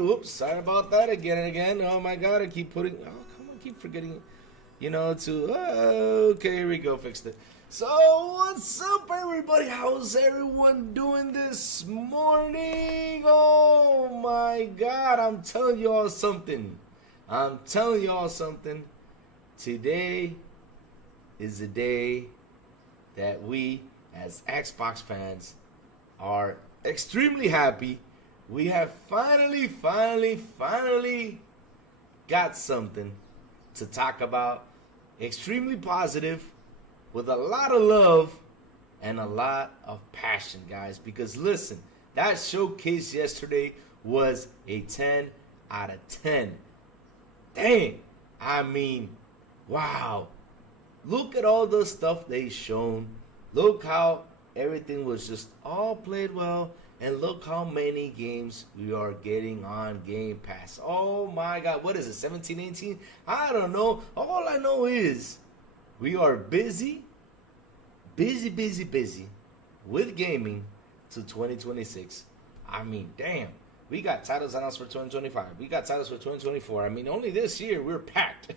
Oops, sorry about that again and again. Oh my God, I keep putting. Oh, come on, keep forgetting. Okay, here we go, fixed it. So, what's up, everybody? How's everyone doing this morning? Oh my God, I'm telling you all something. Today is the day that we, as Xbox fans, are extremely happy. We have finally got something to talk about. Extremely positive, with a lot of love and a lot of passion, guys. Because listen, that showcase yesterday was a 10 out of 10. Dang, I mean, wow. Look at all the stuff they shown. Look how everything was just all played well. And look how many games we are getting on Game Pass. Oh my God, what is it, 17, 18? I don't know. All I know is we are busy with gaming to 2026. I mean, damn. We got titles announced for 2025. We got titles for 2024. I mean, only this year we're packed.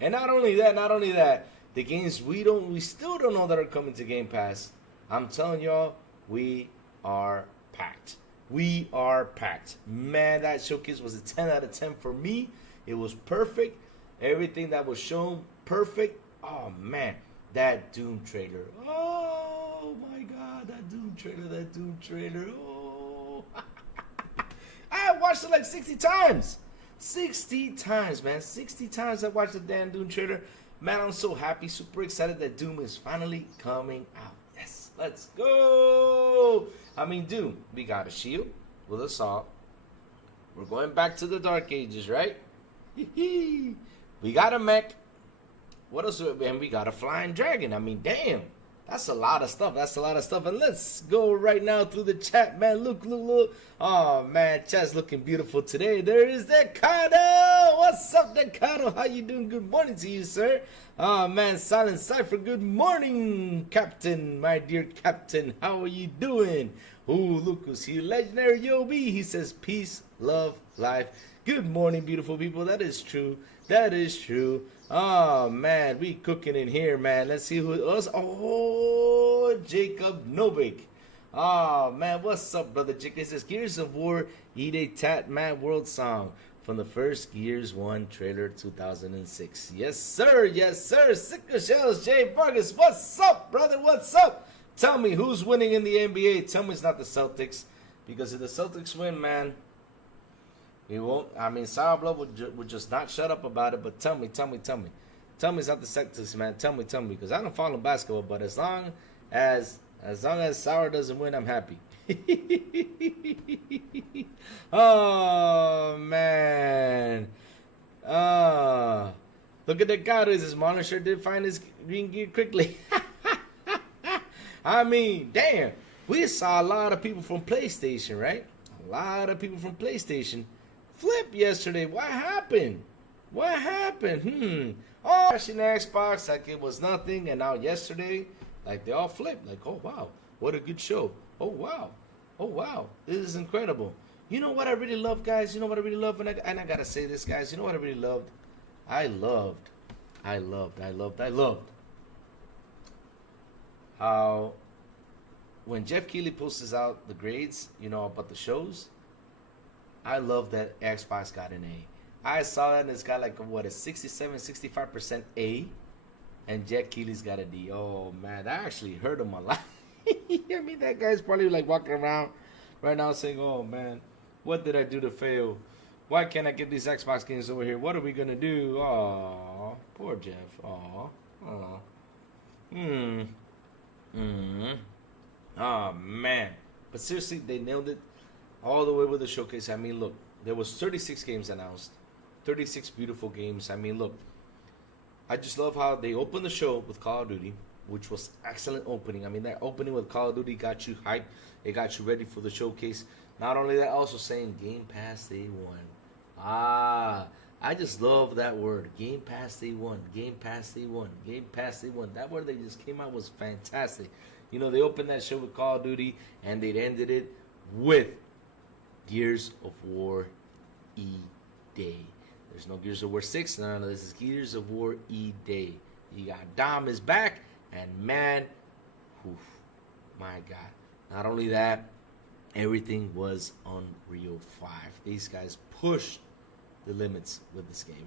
And not only that, the games we still don't know that are coming to Game Pass. I'm telling y'all, we are packed. We are packed. Man, that showcase was a 10 out of 10 for me. It was perfect. Everything that was shown, perfect. Oh man, that Doom trailer. Oh my God, that Doom trailer. Oh. I watched it like 60 times. 60 times, man. 60 times I watched the damn Doom trailer. Man, I'm so happy, super excited that Doom is finally coming out. Yes, let's go. I mean, Doom, we got a shield with assault. We're going back to the Dark Ages, right? We got a mech. What else? And we got a flying dragon. I mean, damn. That's a lot of stuff. And let's go right now through the chat, man. Look. Oh, man, chat's looking beautiful today. There is Decado. What's up, Decado? How you doing? Good morning to you, sir. Oh, man, Silent Cypher. Good morning, Captain. My dear Captain. How are you doing? Ooh, look who's here. Legendary Yobi. He says, peace, love, life. Good morning, beautiful people. That is true. Oh, man, we cooking in here, man. Let's see who else. Oh, Jacob Novik. Oh, man, what's up, brother Jake? It says, Gears of War, Eat a Tat Man World Song from the first Gears 1 trailer 2006. Yes, sir. Sickle Shells, Jay Vargas. What's up, brother? What's up? Tell me, who's winning in the NBA? Tell me it's not the Celtics. Because if the Celtics win, man, we won't. I mean, Sourblow would just not shut up about it. But tell me. Tell me it's not the Celtics, man. Tell me. Because I don't follow basketball. But as long as Sour doesn't win, I'm happy. Oh, man. Look at the guy. His monitor did find his green gear quickly. I mean, damn. We saw a lot of people from PlayStation, right? A lot of people from PlayStation flip yesterday. What happened? Oh, watching Xbox like it was nothing, and now yesterday, like they all flipped. Like, oh wow, what a good show. Oh wow, this is incredible. You know what I really love, guys? You know what I really love, and I gotta say this, guys. You know what I really loved? I loved how when Jeff Keighley posts out the grades, you know, about the shows, I love that Xbox got an A. I saw that and it's got like a 67, 65% A, and Jeff Keighley's got a D. Oh man, that actually hurt him a lot. I mean, that guy's probably like walking around right now saying, oh man, what did I do to fail? Why can't I get these Xbox games over here? What are we gonna do? Oh, poor Jeff. Oh. Oh man, but seriously, they nailed it all the way with the showcase. I mean, look, there was 36 games announced, 36 beautiful games. I mean, look, I just love how they opened the show with Call of Duty, which was excellent opening. I mean, that opening with Call of Duty got you hyped. It got you ready for the showcase. Not only that, also saying Game Pass Day 1. I just love that word, Game Pass Day 1, Game Pass Day 1, Game Pass Day 1. That word they just came out was fantastic. You know, they opened that show with Call of Duty, and they ended it with Gears of War E-Day. There's no Gears of War 6. No, this is Gears of War E-Day. You got Dom is back, and man, oof, my God. Not only that, everything was Unreal 5. These guys pushed the limits with this game.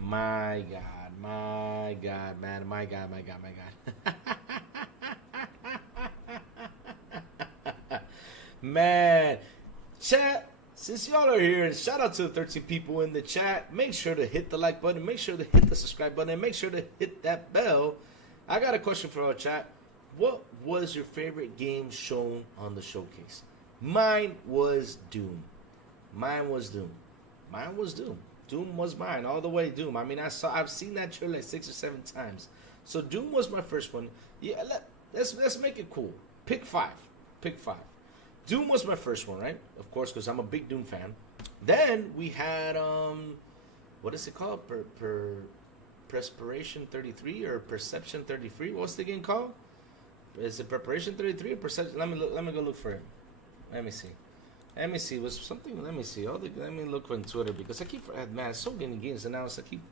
My God, man, my God. Man, chat, since y'all are here, and shout out to the 13 people in the chat, make sure to hit the like button, make sure to hit the subscribe button, and make sure to hit that bell. I got a question for our chat. What was your favorite game shown on the showcase? Mine was Doom. Doom was mine, all the way Doom. I mean, I've seen that trailer like 6 or 7 times. So Doom was my first one. Yeah, let's make it cool. Pick five. Doom was my first one, right? Of course, because I'm a big Doom fan. Then we had what is it called? Perspiration 33 or Perception 33? What's the game called? Is it Preparation 33 or Perception? Let me go look for it. Let me see. Was something? Let me see. Let me look on Twitter because I keep man, so many games announced. I keep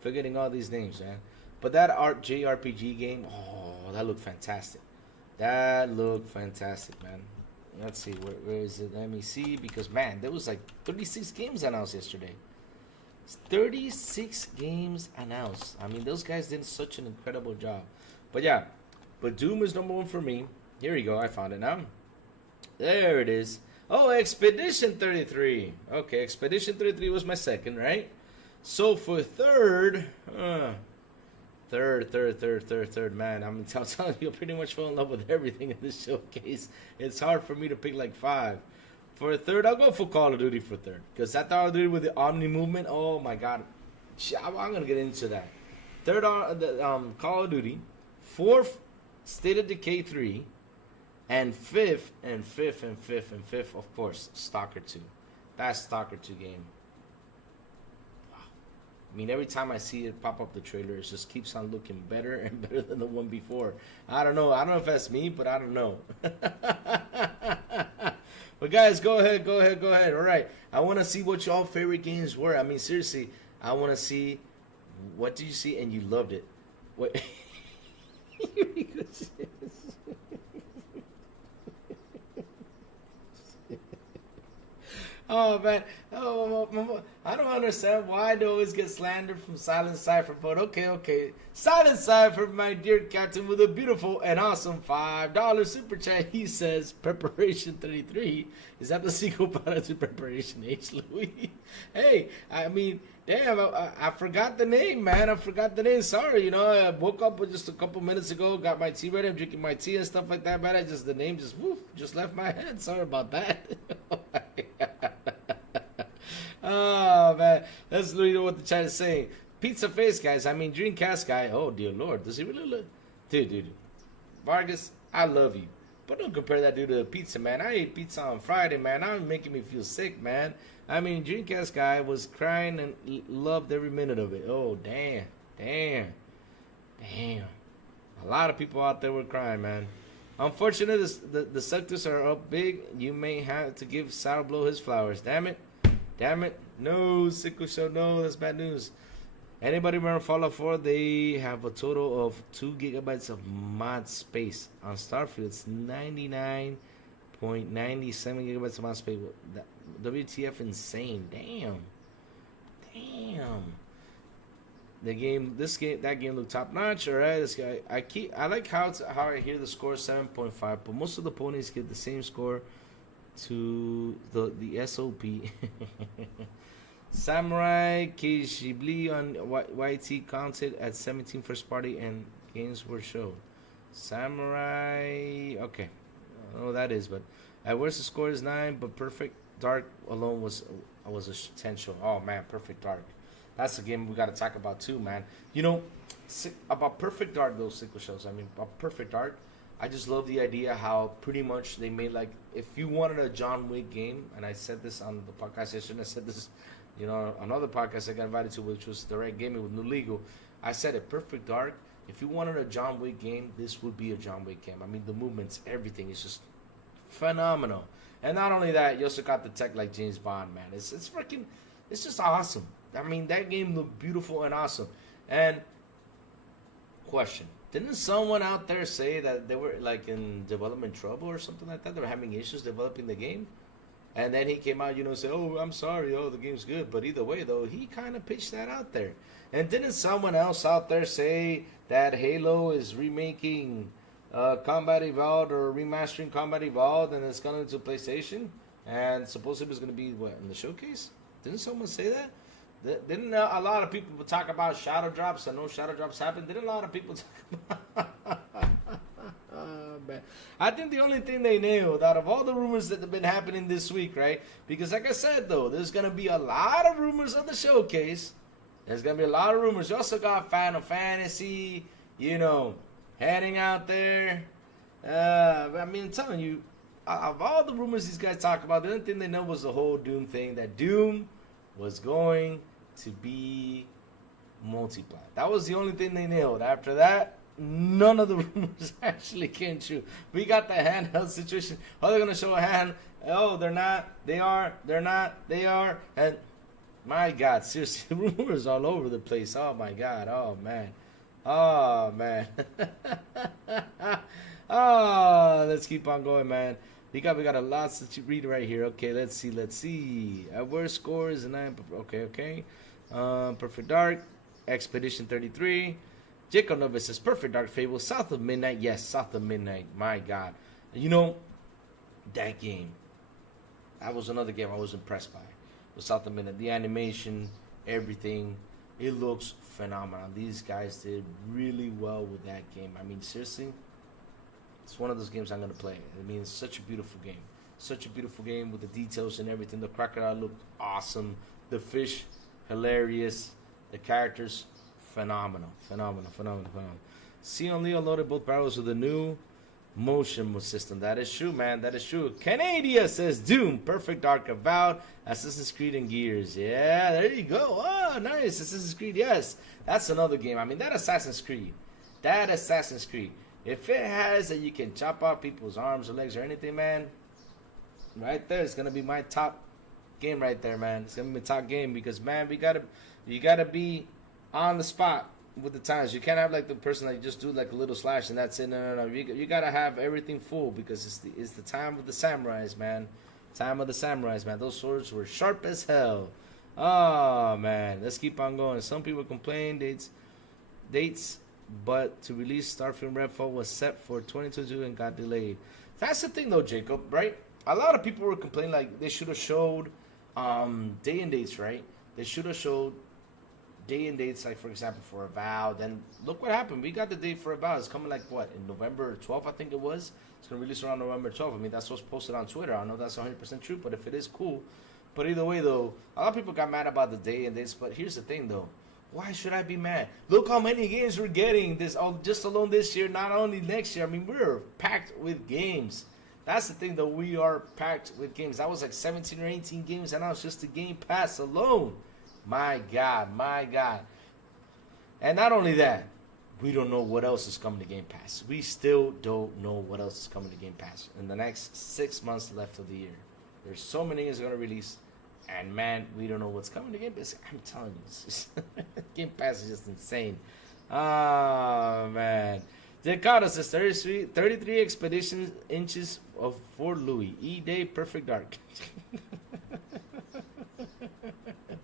forgetting all these names, man. But that JRPG game, oh, that looked fantastic. Man. Let's see, where is it? Let me see, because man, there was like 36 games announced yesterday. 36 games announced. I mean, those guys did such an incredible job. But yeah, Doom is number one for me. Here you go, I found it now. There it is. Oh, Expedition 33. Okay, Expedition 33 was my second, right? So for third, man, I'm telling you, I pretty much fell in love with everything in this showcase. It's hard for me to pick like 5. For third, I'll go for Call of Duty for third. Because that Call of Duty with the Omni movement, oh my God. I'm going to get into that. Third, Call of Duty. Fourth, State of Decay 3. And fifth, of course, Stalker 2. That Stalker 2 game. I mean, every time I see it pop up the trailer, it just keeps on looking better and better than the one before. I don't know if that's me, but I don't know. But guys, go ahead. All right. I want to see what y'all favorite games were. I mean, seriously, I want to see what did you see and you loved it. What? Oh man, I don't understand why I always get slandered from Silent Cypher, but okay. Silent Cypher, my dear captain, with a beautiful and awesome $5 super chat. He says, Preparation 33. Is that the sequel to Preparation H, Louis? Hey, I mean, damn, I forgot the name, man. Sorry, I woke up just a couple minutes ago, got my tea ready, I'm drinking my tea and stuff like that, man. The name just left my head. Sorry about that. Oh man, let's read what the chat is saying. Pizza face, guys. I mean, Dreamcast guy. Oh dear Lord, does he really look? Dude. Vargas, I love you, but don't compare that dude to a pizza, man. I ate pizza on Friday, man. Now you're making me feel sick, man. I mean, Dreamcast guy was crying and loved every minute of it. Oh damn. A lot of people out there were crying, man. Unfortunately, the sectors are up big. You may have to give Sourblow his flowers. Damn it. No, Sickle Show, no, that's bad news. Anybody remember Fallout 4? They have a total of 2 gigabytes of mod space. On Starfield, it's 99.97 gigabytes of mod space. WTF insane. Damn. That game looked top notch. All right, this guy. I like how I hear the score 7.5, but most of the ponies get the same score to the SOP. Samurai Kishibli on YT counted at 17 first party and games were shown. Samurai, okay, I don't know what that is, but at worst the score is 9, but Perfect Dark alone was a 10 show. Oh man, Perfect Dark. That's a game we got to talk about too, man. About Perfect Dark, those sickle shows. I mean, about Perfect Dark, I just love the idea how pretty much they made, like, if you wanted a John Wick game, and I said this on the podcast session, I said this, another podcast I got invited to, which was Direct Gaming with New Legal. I said it, Perfect Dark, if you wanted a John Wick game, this would be a John Wick game. I mean, the movements, everything is just phenomenal. And not only that, you also got the tech like James Bond, man. It's freaking, it's just awesome. I mean, that game looked beautiful and awesome. And question: didn't someone out there say that they were like in development trouble or something like that? They were having issues developing the game, and then he came out, and said, "Oh, I'm sorry. Oh, the game's good." But either way, though, he kind of pitched that out there. And didn't someone else out there say that Halo is remaking Combat Evolved or remastering Combat Evolved, and it's coming to PlayStation, and supposedly it's going to be what in the showcase? Didn't someone say that? Didn't a lot of people talk about shadow drops? I know shadow drops happen. Didn't a lot of people talk about? Oh, man. I think the only thing they nailed out of all the rumors that have been happening this week, right? Because like I said, though, there's going to be a lot of rumors on the showcase. There's going to be a lot of rumors. You also got Final Fantasy, heading out there. I mean, I'm telling you, of all the rumors these guys talk about, the only thing they know was the whole Doom thing. That Doom was going to be multiplayer. That was the only thing they nailed. After that, none of the rumors actually came true. We got the handheld situation. Oh, they're going to show a hand. Oh, they're not. They are. They're not. They are. And my God, seriously, rumors all over the place. Oh, my God. Oh, man. Oh, man. Oh, let's keep on going, man. We got a lot to read right here. Okay, let's see. Worst score is a 9. Okay. Perfect Dark, Expedition 33. Jacob Nova says Perfect Dark Fable, South of Midnight. Yes, South of Midnight. My God. That game. That was another game I was impressed by. The South of Midnight. The animation, everything. It looks phenomenal. These guys did really well with that game. I mean, seriously. It's one of those games I'm going to play. I mean, it's such a beautiful game. Such a beautiful game with the details and everything. The crocodile looked awesome. The fish, hilarious. The characters, phenomenal. Sion Leo loaded both barrels with the new motion system. That is true, man. That is true. Canadia says Doom, Perfect Dark, Avowed, Assassin's Creed, and Gears. Yeah, there you go. Oh, nice. Assassin's Creed, yes. That's another game. I mean, that Assassin's Creed. If it has that you can chop off people's arms or legs or anything, man, right there, it's gonna be my top game right there, man. It's gonna be my top game because, man, you gotta be on the spot with the times. You can't have like the person that you just do like a little slash and that's it. No. You gotta have everything full because it's the time of the samurais, man. Those swords were sharp as hell. Oh man, let's keep on going. Some people complain dates. But to release Starfield Redfall was set for 2022 and got delayed. That's the thing, though, Jacob, right? A lot of people were complaining like they should have showed day and dates, right? They should have showed day and dates, like, for example, for Avowed. Then look what happened. We got the date for Avowed. It's coming, like, what, in November 12th, I think it was? It's going to release around November 12th. I mean, that's what's posted on Twitter. I don't know if that's 100% true, but if it is, cool. But either way, though, a lot of people got mad about the day and dates. But here's the thing, though. Why should I be mad? Look how many games we're getting just alone this year, not only next year. I mean, we're packed with games. That's the thing, though. We are packed with games. That was like 17 or 18 games, and now it's just the Game Pass alone. My God. And not only that, we don't know what else is coming to Game Pass. We still don't know what else is coming to Game Pass in the next 6 months left of the year. There's so many games going to release. And, man, we don't know what's coming to Game Pass. I'm telling you, it's just Game Pass is just insane. Oh, man. Decado says 33 expedition inches of Fort Louis. E-Day, Perfect Dark.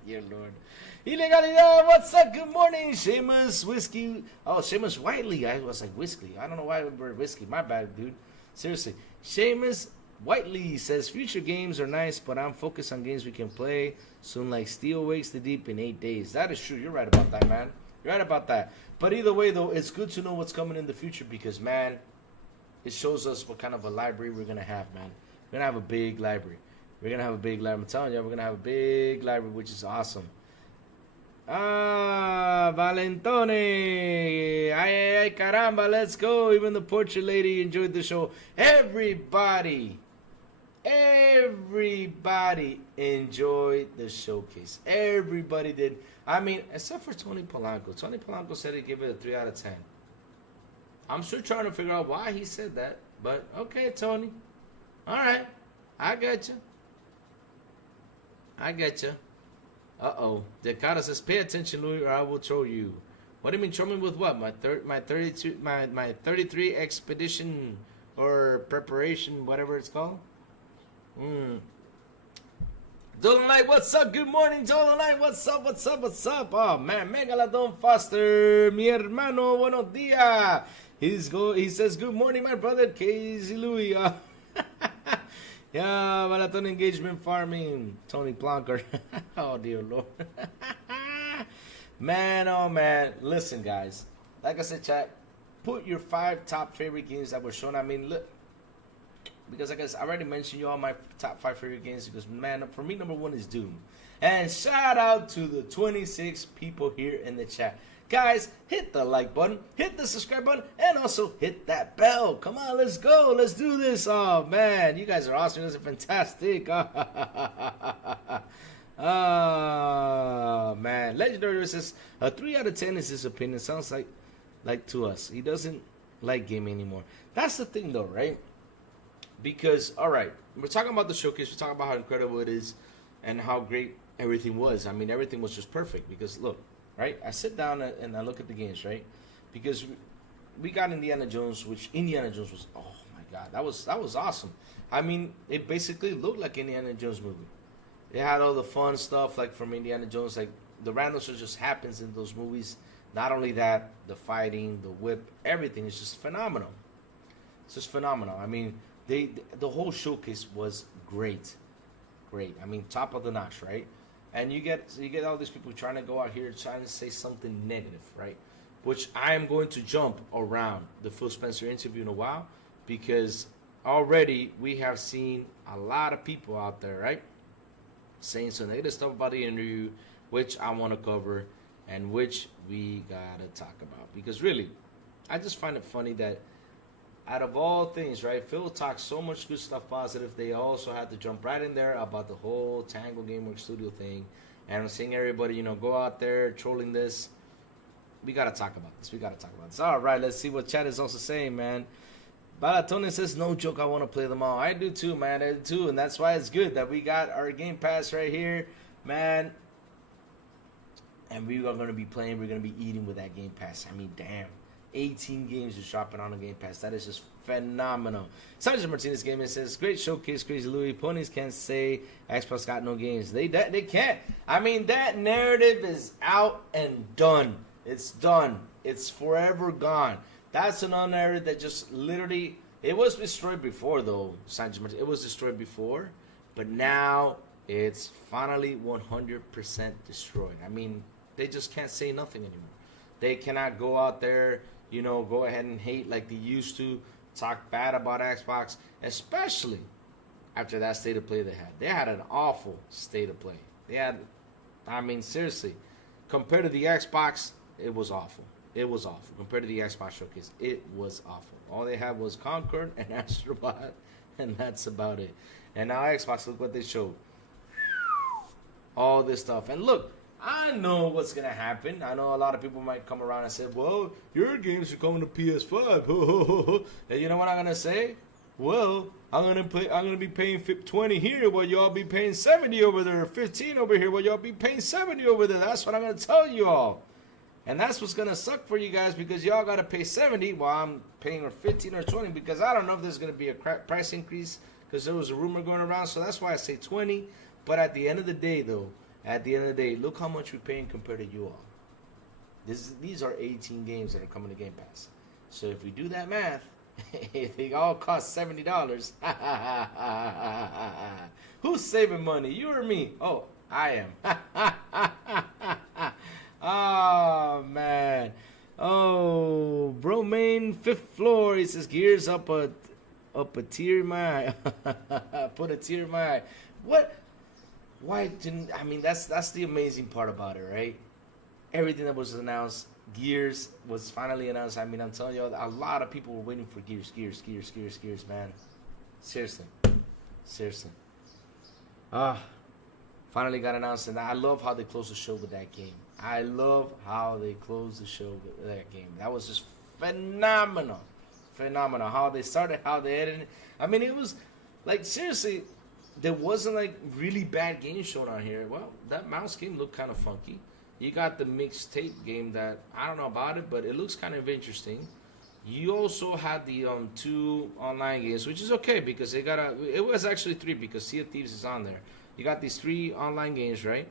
Dear Lord. Ilegalidad, what's up? Good morning, Seamus Whiskey. Oh, Seamus Whiteley. I was like, Whiskey. I don't know why I remember Whiskey. My bad, dude. Seriously. Seamus Whiteley says, future games are nice, but I'm focused on games we can play soon, like Steel Wakes the Deep in 8 days. That is true. You're right about that, man. You're right about that. But either way, though, it's good to know what's coming in the future because, man, it shows us what kind of a library we're going to have, man. We're going to have a big library. I'm telling you, we're going to have a big library, which is awesome. Valentone. Ay, caramba, let's go. Even the portrait lady enjoyed the show. Everybody enjoyed the showcase. Everybody did. I mean, except for Tony Polanco. Tony Polanco said he'd give it a 3 out of 10. I'm still trying to figure out why he said that. But, okay, Tony. All right. I got you. I get you. Decada says, "Pay attention, Louis, or I will troll you." What do you mean, troll me with what? My 33 expedition or preparation, whatever it's called. Dolomite, what's up? Good morning, Dolomite. What's up? What's up? What's up? Oh man, Megalodon Foster, mi hermano, buenos días. He says, "Good morning, my brother, Casey Louis." Yeah, marathon engagement farming. Tony Plonker. Oh, dear Lord. Man, oh, man. Listen, guys. Like I said, chat, put your 5 top favorite games that were shown. I mean, look. Because I guess I already mentioned you all my top 5 favorite games. Because, man, for me, number 1 is Doom. And shout out to the 26 people here in the chat. Guys, hit the like button, hit the subscribe button, and also hit that bell. Come on, let's go. Let's do this. Oh, man. You guys are awesome. You guys are fantastic. Oh, man. Legendary says, a 3 out of 10 is his opinion. Sounds like to us. He doesn't like gaming anymore. That's the thing, though, right? Because, all right, we're talking about the showcase. We're talking about how incredible it is and how great everything was. I mean, everything was just perfect because, look. Right, I sit down and I look at the games, right? Because we got Indiana Jones, which Indiana Jones was, oh my God, that was awesome. I mean, it basically looked like Indiana Jones movie. It had all the fun stuff like from Indiana Jones, like the random stuff just happens in those movies. Not only that, the fighting, the whip, everything is just phenomenal. It's just phenomenal. I mean, the whole showcase was great. I mean, top of the notch, right? And you get all these people trying to go out here trying to say something negative, right? Which I am going to jump around the Phil Spencer interview in a while because already we have seen a lot of people out there, right? Saying some negative stuff about the interview, which I want to cover and which we got to talk about. Because really, I just find it funny that out of all things, right, Phil talks so much good stuff positive. They also had to jump right in there about the whole Tango Gameworks Studio thing. And I'm seeing everybody, go out there trolling this. We got to talk about this. All right, let's see what chat is also saying, man. Balatone says, no joke, I want to play them all. I do too, man. I do too. And that's why it's good that we got our Game Pass right here, man. And we are going to be playing. We're going to be eating with that Game Pass. I mean, damn. 18 games are dropping on the Game Pass. That is just phenomenal. Sergeant Martinez Gaming says, great showcase, Crazy Louis. Ponies can't say Xbox got no games. They can't. I mean, that narrative is out and done. It's done. It's forever gone. That's an narrative that just literally, it was destroyed before, though, Sergeant Martinez. It was destroyed before, but now it's finally 100% destroyed. I mean, they just can't say nothing anymore. They cannot go out there, go ahead and hate like they used to, talk bad about Xbox, especially after that state of play they had. They had an awful state of play. Seriously, compared to the Xbox, it was awful. It was awful. Compared to the Xbox Showcase, it was awful. All they had was Concord and Astrobot, and that's about it. And now Xbox, look what they showed. All this stuff. And look, I know what's going to happen. I know a lot of people might come around and say, well, your games are coming to PS5. And you know what I'm going to say? Well, I'm going to be paying 20 here while y'all be paying 70 over there, 15 over here while y'all be paying 70 over there. That's what I'm going to tell you all. And that's what's going to suck for you guys because y'all got to pay 70 while I'm paying 15 or 20 because I don't know if there's going to be a price increase because there was a rumor going around. So that's why I say 20. But at the end of the day, though, look how much we're paying compared to you all. These are 18 games that are coming to Game Pass. So if we do that math, they all cost $70. Who's saving money, you or me? Oh, I am. Oh, man. Oh, Bromain, 5th floor. He says, gears up a tear in my eye. Put a tear in my eye. What? Why didn't, that's the amazing part about it, right? Everything that was announced, Gears was finally announced. I'm telling you, a lot of people were waiting for Gears, man. Seriously. Finally got announced, and I love how they closed the show with that game. That was just phenomenal. How they started, how they ended. It was, like, seriously, there wasn't like really bad games shown on here. Well, that mouse game looked kind of funky. You got the mixtape game that I don't know about it, but it looks kind of interesting. You also had the 2 online games, which is okay because they got it was actually 3 because Sea of Thieves is on there. You got these 3 online games, right?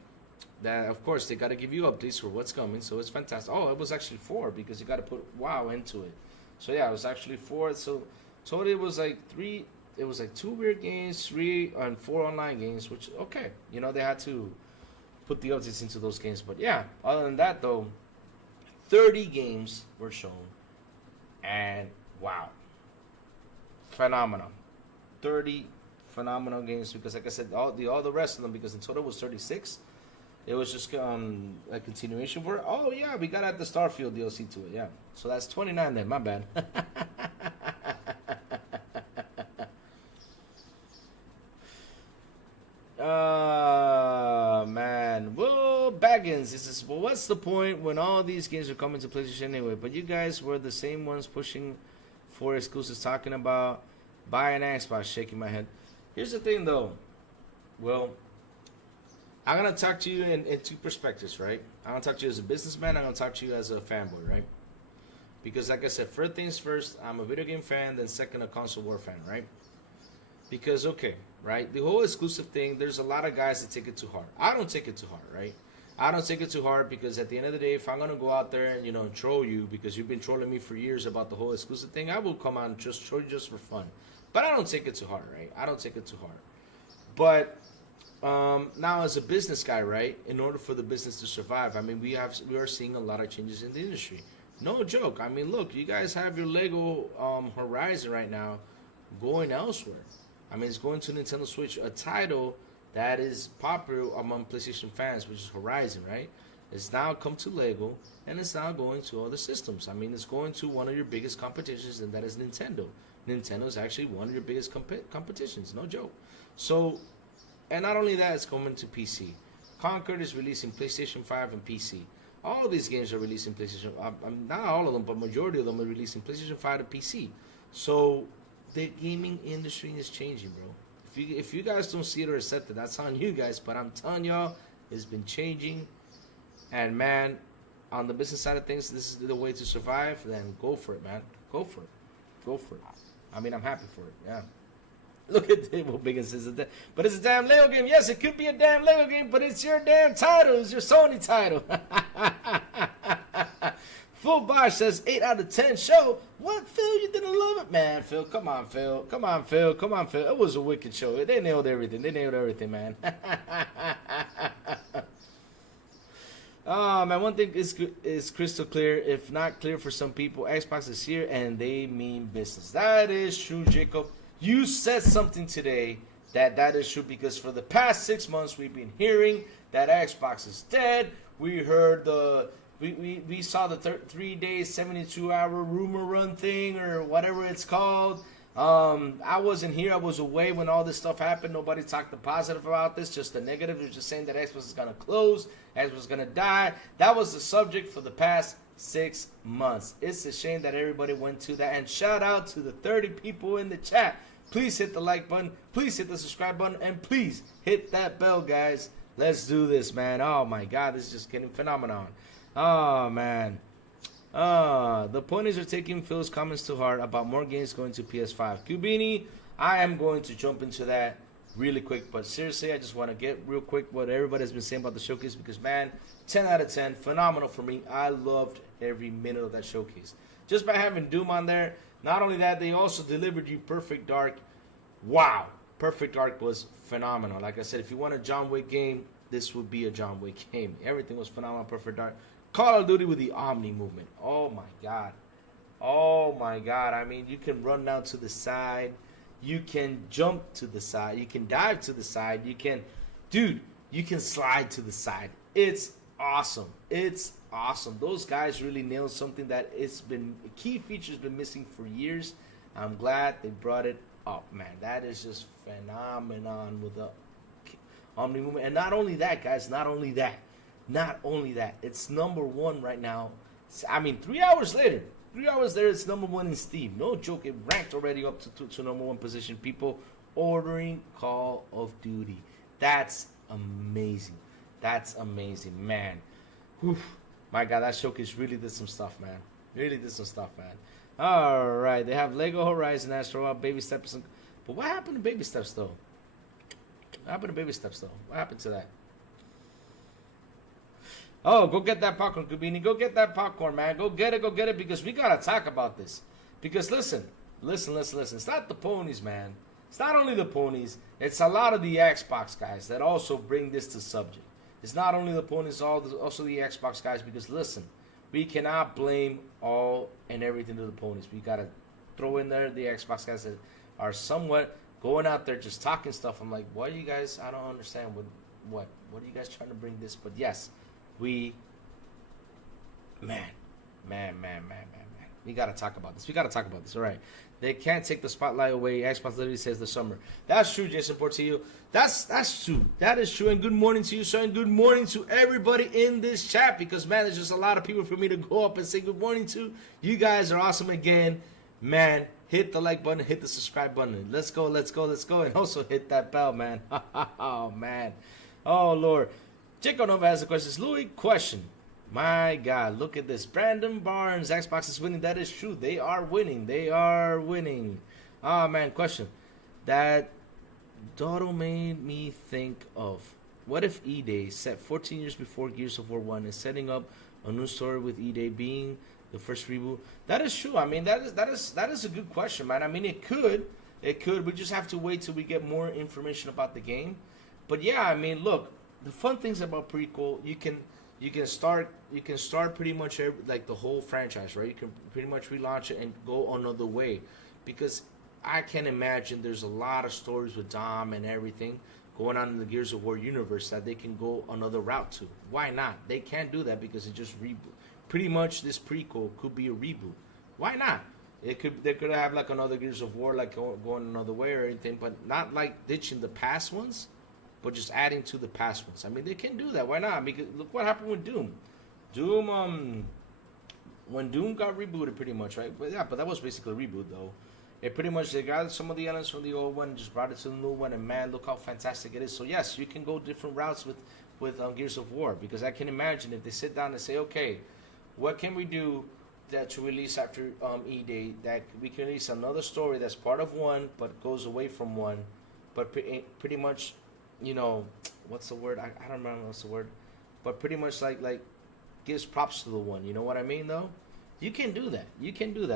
That of course they got to give you updates for what's coming, so it's fantastic. Oh, it was actually 4 because you got to put WoW into it. So yeah, it was actually 4. So it was like 3. It was like 2 weird games, 3 and 4 online games, which okay. You know, they had to put the updates into those games. But yeah, other than that though, 30 games were shown, and wow, phenomenal. 30 phenomenal games because, like I said, all the rest of them, because in total was 36. It was just a continuation for it. Oh yeah, we got at the Starfield DLC to it. Yeah, so that's 29 then. My bad. Man. Well, Baggins, this is, well, what's the point when all these games are coming to PlayStation anyway? But you guys were the same ones pushing for exclusives, talking about buying Xbox, shaking my head. Here's the thing, though. Well, I'm going to talk to you in 2 perspectives, right? I'm going to talk to you as a businessman. I'm going to talk to you as a fanboy, right? Because, like I said, first things first, I'm a video game fan. Then second, a console war fan, right? Because, okay, right? The whole exclusive thing, there's a lot of guys that take it too hard. I don't take it too hard, right? I don't take it too hard because at the end of the day, if I'm going to go out there and, you know, troll you because you've been trolling me for years about the whole exclusive thing, I will come out and just troll you just for fun. But I don't take it too hard, right? I don't take it too hard. But now as a business guy, right, in order for the business to survive, I mean, we are seeing a lot of changes in the industry. No joke. I mean, look, you guys have your Lego Horizon right now going elsewhere. I mean, it's going to Nintendo Switch, a title that is popular among PlayStation fans, which is Horizon, right? It's now come to Lego, and it's now going to other systems. I mean, it's going to one of your biggest competitions, and that is Nintendo. Nintendo is actually one of your biggest competitions, no joke. So, and not only that, it's coming to PC. Concord is releasing PlayStation 5 and PC. All of these games are releasing PlayStation. Not all of them, but majority of them are releasing PlayStation 5 to PC. So the gaming industry is changing, bro. If you guys don't see it or accept it, that's on you guys. But I'm telling y'all, it's been changing. And man, on the business side of things, this is the way to survive. Then go for it, man. Go for it. Go for it. I mean, I'm happy for it. Yeah. Look at what Biggins says. But it's a damn Lego game. Yes, it could be a damn Lego game, but it's your damn title. It's your Sony title. Full Bosch says 8 out of 10 show. What, Phil? You didn't love it, man. Phil, come on, Phil. Come on, Phil. Come on, Phil. It was a wicked show. They nailed everything. They nailed everything, man. Oh, man, one thing is crystal clear. If not clear for some people, Xbox is here and they mean business. That is true, Jacob. You said something today that is true because for the past 6 months we've been hearing that Xbox is dead. We heard we saw the 3 days, 72-hour rumor run thing or whatever it's called. I wasn't here. I was away when all this stuff happened. Nobody talked the positive about this, just the negative. It was just saying that Xbox is going to close, Xbox is going to die. That was the subject for the past 6 months. It's a shame that everybody went to that. And shout out to the 30 people in the chat. Please hit the like button. Please hit the subscribe button. And please hit that bell, guys. Let's do this, man. Oh, my God. This is just getting phenomenon. Oh, man. The point is, you're taking Phil's comments to heart about more games going to PS5. Cubini, I am going to jump into that really quick. But seriously, I just want to get real quick what everybody's been saying about the showcase. Because, man, 10 out of 10. Phenomenal for me. I loved every minute of that showcase. Just by having Doom on there. Not only that, they also delivered you Perfect Dark. Wow. Perfect Dark was phenomenal. Like I said, if you want a John Wick game, this would be a John Wick game. Everything was phenomenal. Perfect Dark. Call of Duty with the Omni movement. Oh, my God. Oh, my God. I mean, you can run down to the side. You can jump to the side. You can dive to the side. You can, dude, you can slide to the side. It's awesome. It's awesome. Those guys really nailed something that it's been, a key feature's been missing for years. I'm glad they brought it up, man. That is just phenomenon with the Omni movement. And not only that, guys, not only that, it's #1 right now. I mean, 3 hours later, it's #1 in Steam. No joke, it ranked already up to #1 position. People ordering Call of Duty. That's amazing. That's amazing, man. Whew. My God, that showcase really did some stuff, man. Really did some stuff, man. All right, they have Lego Horizon, Astro, Baby Steps. But what happened to Baby Steps, though? What happened to Baby Steps, though? What happened to that? Oh, go get that popcorn, Kubini. Go get that popcorn, man. Go get it, because we got to talk about this. Because listen. It's not the ponies, man. It's not only the ponies. It's a lot of the Xbox guys that also bring this to subject. It's not only the ponies, also the Xbox guys, because listen, we cannot blame all and everything to the ponies. We got to throw in there the Xbox guys that are somewhat going out there just talking stuff. I'm like, what are you guys, I don't understand. What are you guys trying to bring this? But yes, we, man. We got to talk about this. All right. They can't take the spotlight away. Xbox literally says the summer. That's true, Jason Portillo. That's true. That is true. And good morning to you, sir. And good morning to everybody in this chat. Because, man, there's just a lot of people for me to go up and say good morning to. You guys are awesome again. Man, hit the like button. Hit the subscribe button. Let's go. And also hit that bell, man. Oh, man. Oh, Lord. Jacob Nova has a question. Louis, question. My God, look at this. Brandon Barnes, Xbox is winning. That is true. They are winning. Oh, man, question. That Dodo made me think of, what if E-Day, set 14 years before Gears of War 1, is setting up a new story with E-Day being the first reboot? That is true. I mean, that is a good question, man. I mean, it could. We just have to wait till we get more information about the game. But, yeah, I mean, look, the fun things about prequel, you can start pretty much like the whole franchise, right? You can pretty much relaunch it and go another way, because I can imagine there's a lot of stories with Dom and everything going on in the Gears of War universe that they can go another route to. Why not? They can't do that because it just reboot. Pretty much this prequel could be a reboot. Why not? They could have like another Gears of War, like going another way or anything, but not like ditching the past ones, but just adding to the past ones. I mean, they can do that. Why not? Because look what happened with Doom. When Doom got rebooted, pretty much, right? But that was basically a reboot, though. It pretty much, they got some of the elements from the old one and just brought it to the new one, and man, look how fantastic it is. So yes, you can go different routes with Gears of War, because I can imagine if they sit down and say, okay, what can we do to release after E-Day, that we can release another story that's part of one but goes away from one, but pretty much, you know, what's the word? I don't remember what's the word. But pretty much like gives props to the one. You know what I mean, though? You can do that.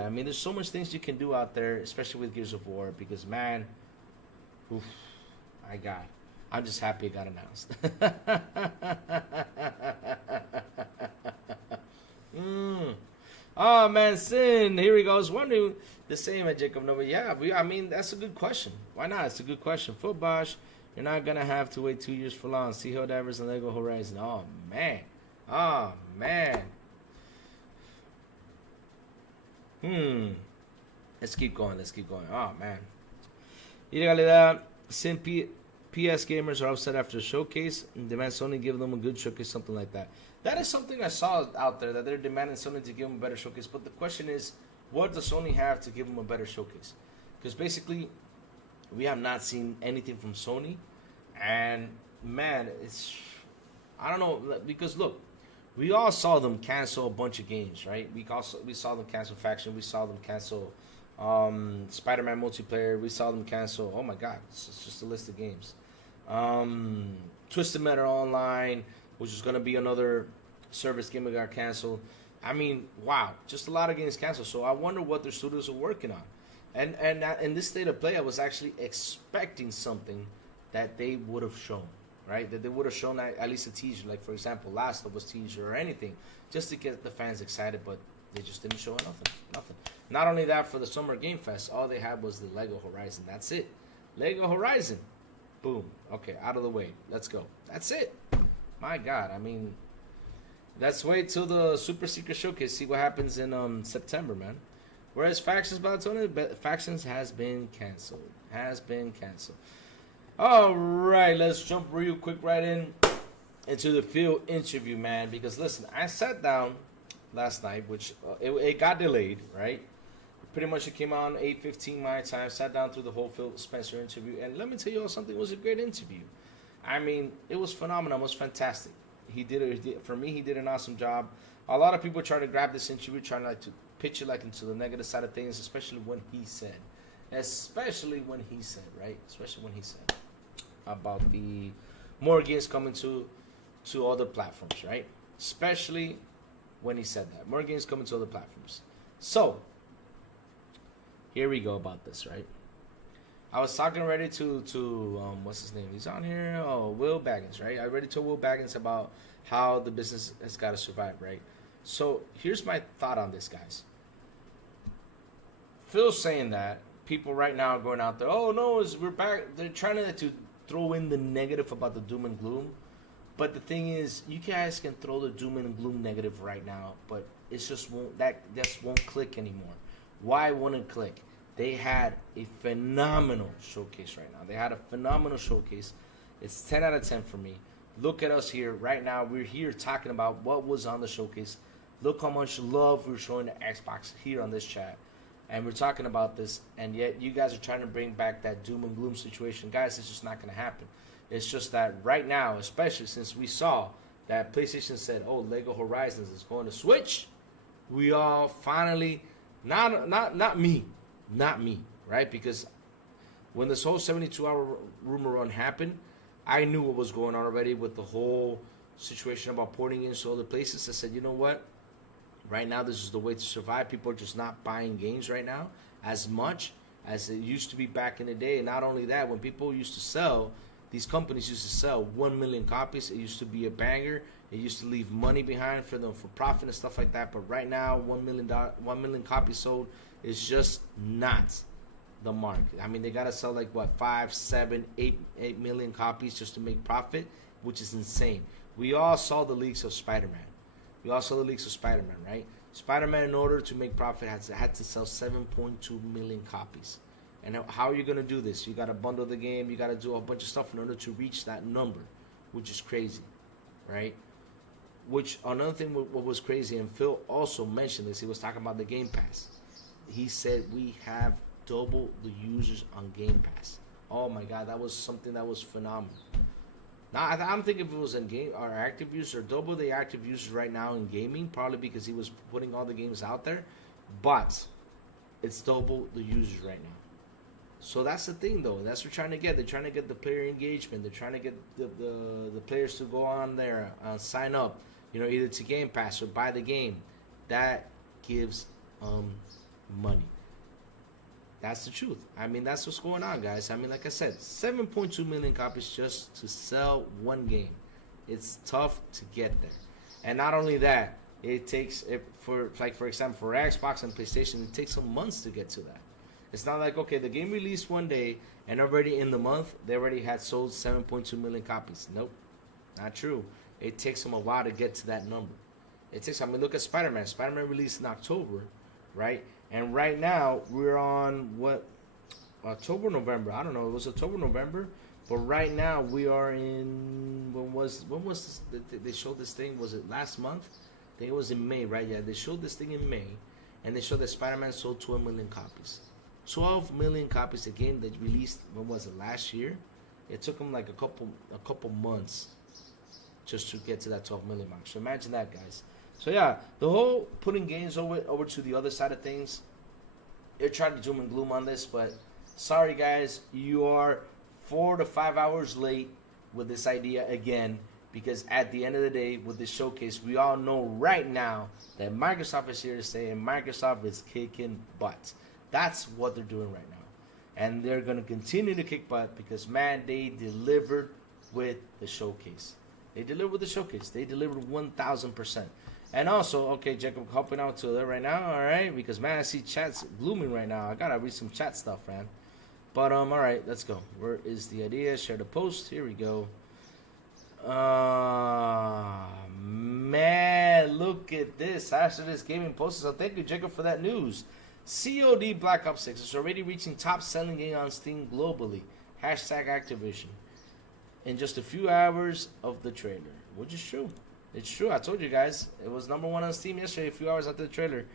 I mean, there's so much things you can do out there, especially with Gears of War, because, man, oof, I'm just happy it got announced. Oh, man, Sin. Here he goes. Wondering the same at Jacob Nova. Yeah, I mean, that's a good question. Why not? It's a good question. Footbosh. You're not going to have to wait 2 years for long. Sea Divers and Lego Horizon. Oh, man. Let's keep going. Oh, man. Ilegalidad. Sin PS gamers are upset after the showcase and demand Sony give them a good showcase, something like that. That is something I saw out there, that they're demanding Sony to give them a better showcase. But the question is, what does Sony have to give them a better showcase? Because basically, we have not seen anything from Sony, and man, I don't know, because look, we all saw them cancel a bunch of games, right? We saw them cancel Faction, we saw them cancel Spider-Man multiplayer, we saw them cancel, oh my god, it's just a list of games. Twisted Metal Online, which is going to be another service game that got canceled. I mean, wow, just a lot of games canceled. So I wonder what their studios are working on. And in this state of play, I was actually expecting something that they would have shown, right? That they would have shown at least a teaser, like, for example, Last of Us teaser or anything, just to get the fans excited, but they just didn't show nothing. Not only that, for the Summer Game Fest, all they had was the Lego Horizon. That's it. Lego Horizon. Boom. Okay, out of the way. Let's go. That's it. My God, I mean, let's wait till the Super Secret Showcase, see what happens in September, man. Whereas Factions Factions has been canceled. All right, let's jump real quick right into the field interview, man. Because listen, I sat down last night, which it got delayed, right? Pretty much it came on 8:15 my time. Sat down through the whole Phil Spencer interview, and let me tell you all something. It was a great interview. I mean, it was phenomenal. It was fantastic. He did it for me. He did an awesome job. A lot of people try to grab this interview, trying to pitch it like into the negative side of things, especially when he said, right? Especially when he said about the more games coming to other platforms, right? Especially when he said that more games coming to other platforms. So here we go about this, right? I was talking already to what's his name? He's on here. Oh, Will Baggins, right? I already told Will Baggins about how the business has got to survive, right? So here's my thought on this, guys. Phil's saying that people right now are going out there. Oh no, we're back. They're trying to throw in the negative about the doom and gloom. But the thing is, you guys can throw the doom and gloom negative right now, but it's just won't click anymore. Why won't it click? They had a phenomenal showcase right now. They had a phenomenal showcase. It's 10 out of 10 for me. Look at us here right now. We're here talking about what was on the showcase. Look how much love we're showing to Xbox here on this chat. And we're talking about this, and yet you guys are trying to bring back that doom and gloom situation. Guys, it's just not going to happen. It's just that right now, especially since we saw that PlayStation said, oh, Lego Horizons is going to Switch, we all finally, not me, right? Because when this whole 72-hour rumor run happened, I knew what was going on already with the whole situation about porting into other places. I said, you know what? Right now, this is the way to survive. People are just not buying games right now as much as it used to be back in the day. And not only that, when people used to sell, these companies used to sell 1 million copies. It used to be a banger. It used to leave money behind for them for profit and stuff like that. But right now, 1 million copies sold is just not the mark. I mean, they got to sell like, what, 5, 7, 8 million copies just to make profit, which is insane. We all saw the leaks of Spider-Man. Right? Spider-Man, in order to make profit, had to sell 7.2 million copies. And how are you going to do this? You got to bundle the game. You got to do a bunch of stuff in order to reach that number, which is crazy, right? Which, another thing what was crazy, and Phil also mentioned this, he was talking about the Game Pass. He said we have double the users on Game Pass. Oh my God, that was something that was phenomenal. Now, I'm thinking if it was in game or active users, or double the active users right now in gaming, probably because he was putting all the games out there. But it's double the users right now. So that's the thing, though. That's what we're trying to get. They're trying to get the player engagement. They're trying to get the players to go on there, sign up, either to Game Pass or buy the game. That gives money. That's the truth. I mean, that's what's going on, guys. I mean, like I said, 7.2 million copies just to sell one game. It's tough to get there. And not only that, it takes, for example, for Xbox and PlayStation, it takes some months to get to that. It's not like, okay, the game released one day, and already in the month, they already had sold 7.2 million copies. Nope, not true. It takes them a while to get to that number. Look at Spider-Man. Spider-Man released in October, right? And right now, we're on, October, November. I don't know. It was October, November. But right now, we are in, when was this, they showed this thing? Was it last month? I think it was in May, right? Yeah, they showed this thing in May. And they showed that Spider-Man sold 12 million copies. 12 million copies, a game that released, when was it, last year? It took them like a couple months just to get to that 12 million mark. So imagine that, guys. So yeah, the whole putting games over to the other side of things, they're trying to doom and gloom on this, but sorry guys, you are 4 to 5 hours late with this idea again, because at the end of the day, with this showcase, we all know right now that Microsoft is here to stay, and Microsoft is kicking butt. That's what they're doing right now. And they're going to continue to kick butt because, man, they delivered with the showcase. They delivered 1,000%. And also, okay, Jacob helping out to there right now, all right? Because, man, I see chats blooming right now. I got to read some chat stuff, man. But, all right, let's go. Where is the idea? Share the post. Here we go. Man, look at this. After this gaming post. So thank you, Jacob, for that news. COD Black Ops 6 is already reaching top-selling game on Steam globally. Hashtag Activision. In just a few hours of the trailer. Which is true. It's true. I told you guys. It was #1 on Steam yesterday, a few hours after the trailer.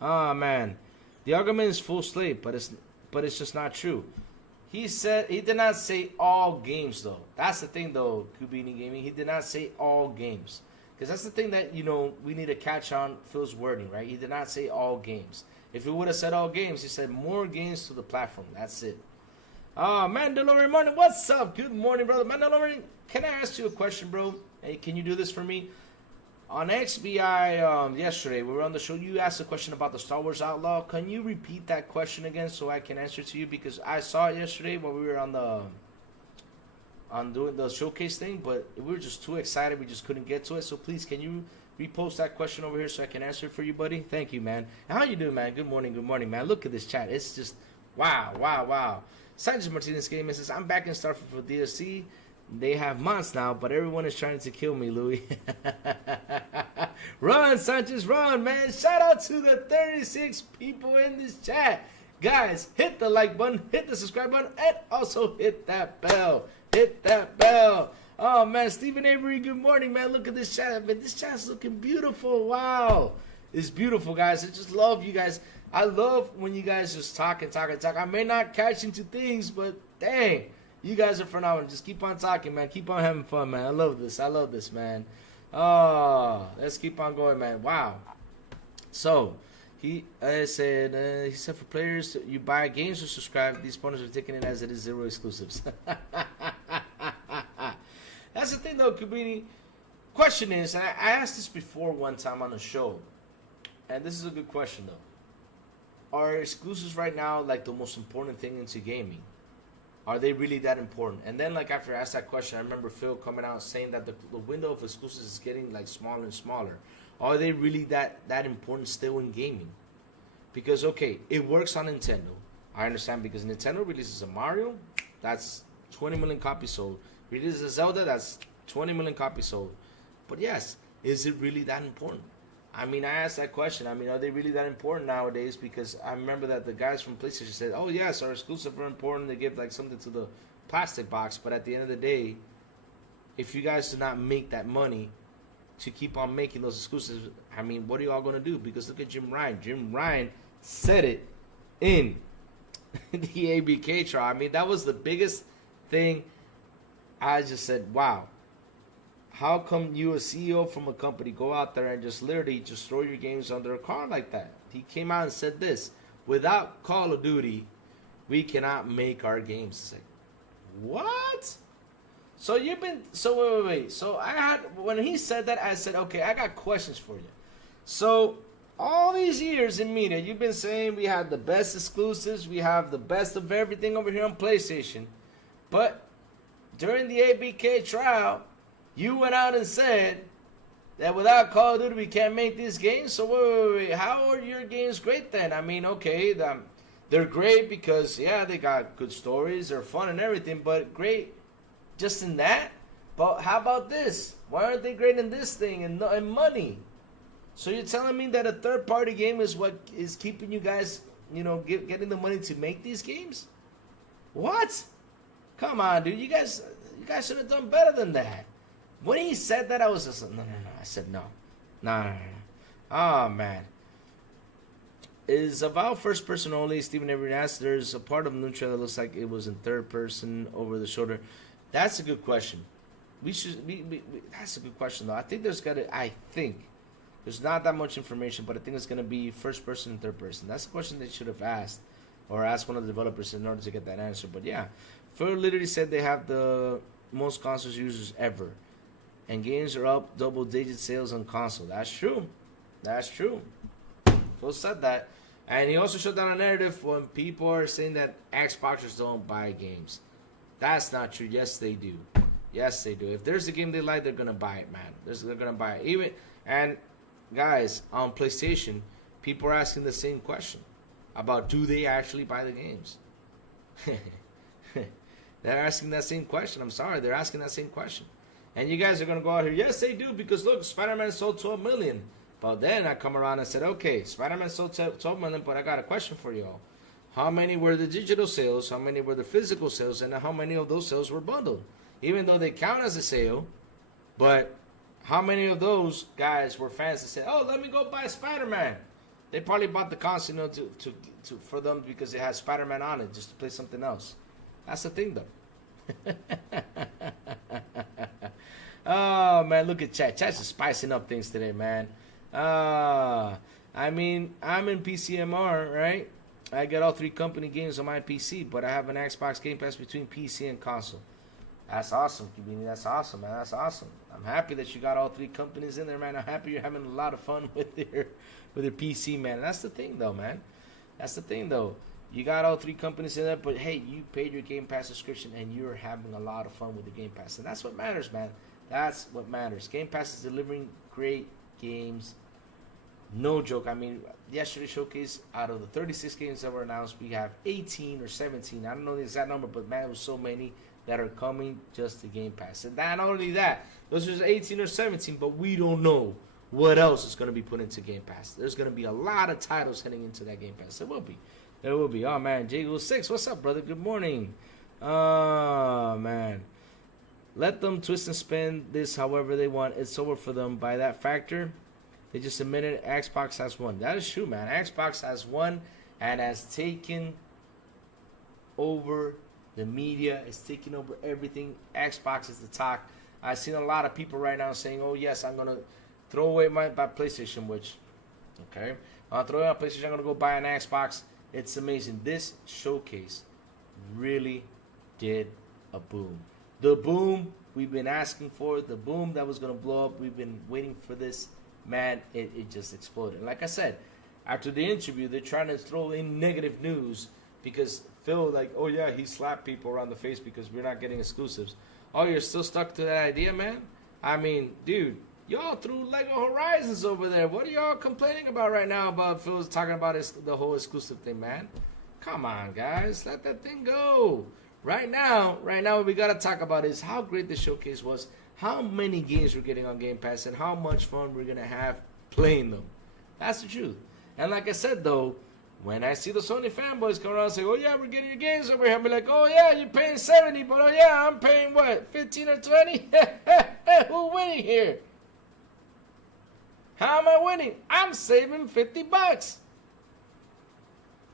Oh, man. The argument is full slate, but it's just not true. He did not say all games though. That's the thing though, Kubini Gaming. He did not say all games. Because that's the thing that, we need to catch on Phil's wording, right? He did not say all games. If he would have said all games, he said more games to the platform. That's it. Mandalorian Morning, what's up? Good morning, brother. Mandalorian, can I ask you a question, bro? Hey, can you do this for me? On XBI yesterday, we were on the show. You asked a question about the Star Wars Outlaw. Can you repeat that question again so I can answer to you? Because I saw it yesterday while we were on doing the showcase thing, but we were just too excited. We just couldn't get to it. So please, can you repost that question over here so I can answer it for you, buddy? Thank you, man. How you doing, man? Good morning, man. Look at this chat. It's just wow. Sanchez Martinez Gaming says, I'm back in Starfield for DLC. They have mods now, but everyone is trying to kill me, Louis. Run, Sanchez, run, man. Shout out to the 36 people in this chat. Guys, hit the like button, hit the subscribe button, and also hit that bell. Hit that bell. Oh, man, Stephen Avery, good morning, man. Look at this chat. Man, this chat's looking beautiful. Wow. It's beautiful, guys. I just love you guys. I love when you guys just talk. I may not catch into things, but dang, you guys are phenomenal. Just keep on talking, man. Keep on having fun, man. I love this, man. Oh, let's keep on going, man. Wow. So, he said for players, you buy games or subscribe. These partners are taking it as it is 0 exclusives. That's the thing, though, Kubini. Question is, and I asked this before one time on the show, and this is a good question, though. Are exclusives right now like the most important thing into gaming? Are they really that important? And then, like, after I asked that question, I remember Phil coming out saying that the window of exclusives is getting like smaller and smaller. Are they really that important still in gaming? Because, okay, it works on Nintendo. I understand, because Nintendo releases a Mario, that's 20 million copies sold. Releases a Zelda, that's 20 million copies sold. But yes, is it really that important? I mean, I asked that question. I mean, are they really that important nowadays? Because I remember that the guys from PlayStation said, oh, yes, our exclusives are important. They give, like, something to the plastic box. But at the end of the day, if you guys do not make that money to keep on making those exclusives, I mean, what are you all going to do? Because look at Jim Ryan. Jim Ryan said it in the ABK trial. I mean, that was the biggest thing. I just said, wow. How come you, a CEO from a company, go out there and just literally just throw your games under a car like that? He came out and said this: without Call of Duty, we cannot make our games. It's like, what? So wait. So when he said that, I said, okay, I got questions for you. So all these years in media, you've been saying we have the best exclusives, we have the best of everything over here on PlayStation, but during the ABK trial, you went out and said that without Call of Duty, we can't make these games. So wait. How are your games great then? I mean, okay, they're great because, yeah, they got good stories, they're fun and everything, but great just in that? But how about this? Why aren't they great in this thing and money? So you're telling me that a third-party game is what is keeping you guys, getting the money to make these games? What? Come on, dude. You guys should have done better than that. When he said that, I was just like, no. I said, no. No. Oh, man. Is Avowed first person only? Stephen Avery asked. There's a part of the new trailer that looks like it was in third person over the shoulder. That's a good question. That's a good question, though. I think there's not that much information, but I think it's going to be first person and third person. That's a question they should have asked, or asked one of the developers in order to get that answer. But yeah, Phil literally said they have the most console users ever. And games are up double-digit sales on console. That's true. Phil said that. And he also shut down a narrative when people are saying that Xboxers don't buy games. That's not true. Yes, they do. If there's a game they like, they're going to buy it, man. They're going to buy it. And guys, on PlayStation, people are asking the same question about do they actually buy the games? They're asking that same question. I'm sorry. They're asking that same question. And you guys are going to go out here, yes, they do, because look, Spider-Man sold 12 million. But then I come around and said, okay, Spider-Man sold 12 million, but I got a question for y'all. How many were the digital sales, how many were the physical sales, and how many of those sales were bundled? Even though they count as a sale, but how many of those guys were fans that said, oh, let me go buy Spider-Man? They probably bought the console, you know, to for them because it has Spider-Man on it, just to play something else. That's the thing, though. Oh man, look at chat. Chat's just spicing up things today, man. I mean, I'm in PCMR, right? I get all 3 company games on my PC, but I have an Xbox Game Pass between PC and console. That's awesome, Kibini. That's awesome, man. That's awesome. I'm happy that you got all 3 companies in there, man. I'm happy you're having a lot of fun with your PC, man. And that's the thing, though, man. That's the thing, though. You got all 3 companies in there, but hey, you paid your Game Pass subscription, and you're having a lot of fun with the Game Pass, and that's what matters, man. That's what matters. Game Pass is delivering great games. No joke. I mean, yesterday's showcase, out of the 36 games that were announced, we have 18 or 17. I don't know the exact number, but man, it was so many that are coming just to Game Pass. And not only that, those are 18 or 17, but we don't know what else is going to be put into Game Pass. There's going to be a lot of titles heading into that Game Pass. There will be. There will be. Oh, man. Jago6, what's up, brother? Good morning. Oh, man. Let them twist and spin this however they want. It's over for them. By that factor, they just admitted Xbox has won. That is true, man. Xbox has won and has taken over the media. It's taking over everything. Xbox is the talk. I've seen a lot of people right now saying, oh, yes, I'm going to throw away my PlayStation, which, okay. I'll throw away my PlayStation. I'm going to go buy an Xbox. It's amazing. This showcase really did a boom. The boom we've been asking for, the boom that was going to blow up, we've been waiting for this. Man, it just exploded. And like I said, after the interview, they're trying to throw in negative news because Phil, like, oh yeah, he slapped people around the face because we're not getting exclusives. Oh, you're still stuck to that idea, man? I mean, dude, y'all threw Lego Horizons over there. What are y'all complaining about right now about Phil's talking about the whole exclusive thing, man? Come on, guys. Let that thing go. Right now, what we got to talk about is how great the showcase was, how many games we're getting on Game Pass, and how much fun we're going to have playing them. That's the truth. And like I said, though, when I see the Sony fanboys come around and say, oh, yeah, we're getting your games over here, I'll be like, oh, yeah, you're paying 70, but oh, yeah, I'm paying what, 15 or 20? Who's winning here? How am I winning? I'm saving 50 bucks.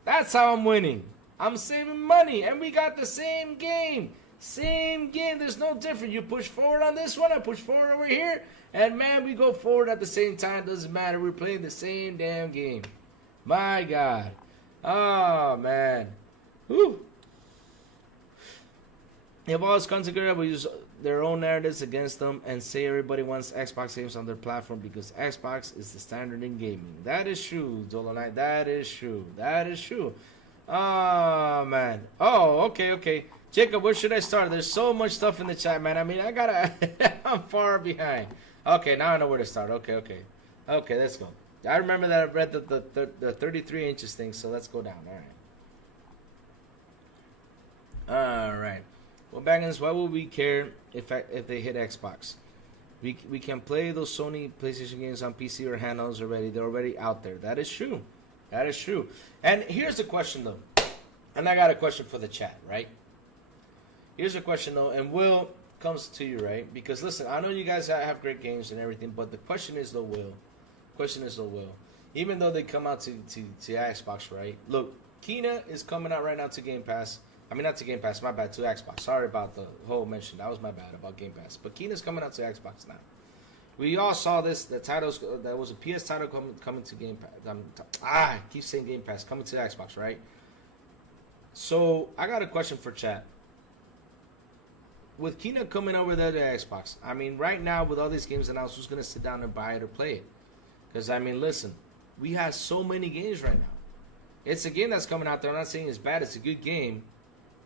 That's how I'm winning. I'm saving money, and we got the same game. Same game. There's no difference. You push forward on this one, I push forward over here, and man, we go forward at the same time. Doesn't matter. We're playing the same damn game. My God. Oh, man. Whew. If all is together, we use their own narratives against them and say everybody wants Xbox games on their platform because Xbox is the standard in gaming. That is true, Dolomite. That is true. That is true. Oh, man. Oh, okay. Jacob, where should I start? There's so much stuff in the chat, man. I mean, I'm far behind. Okay, now I know where to start. Okay, let's go. I remember that I read the 33 inches thing, so let's go down. All right. Well, Baggins, why would we care if they hit Xbox? We can play those Sony PlayStation games on PC or handhelds already. They're already out there. That is true. That is true. And here's the question, though. And I got a question for the chat, right? Here's a question, though. And Will comes to you, right? Because, listen, I know you guys have great games and everything, but the question is, though, Will. Even though they come out to Xbox, right? Look, Kina is coming out right now to Game Pass. I mean, not to Game Pass, my bad, to Xbox. Sorry about the whole mention. That was my bad about Game Pass. But Kina's coming out to Xbox now. We all saw this. The titles, that was a PS title coming to Game Pass. I keep saying Game Pass, coming to Xbox, right? So, I got a question for chat. With Kina coming over there to Xbox, I mean, right now, with all these games announced, who's going to sit down and buy it or play it? Because, I mean, listen, we have so many games right now. It's a game that's coming out there. I'm not saying it's bad. It's a good game.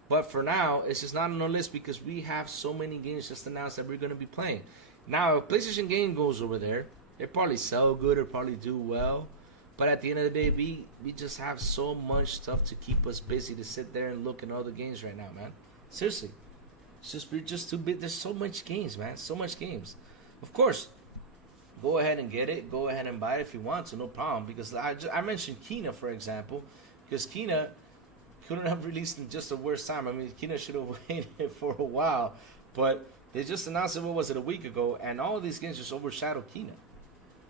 But for now, it's just not on the list because we have so many games just announced that we're going to be playing. Now, if PlayStation game goes over there, they probably sell good or probably do well. But at the end of the day, we just have so much stuff to keep us busy to sit there and look at all the games right now, man. Seriously. We're just too big. There's so much games, man. So much games. Of course, go ahead and get it. Go ahead and buy it if you want to. No problem. Because I mentioned Kina, for example. Because Kina couldn't have released in just the worst time. I mean, Kina should have waited for a while. But they just announced it, what was it, a week ago. And all of these games just overshadowed Kina.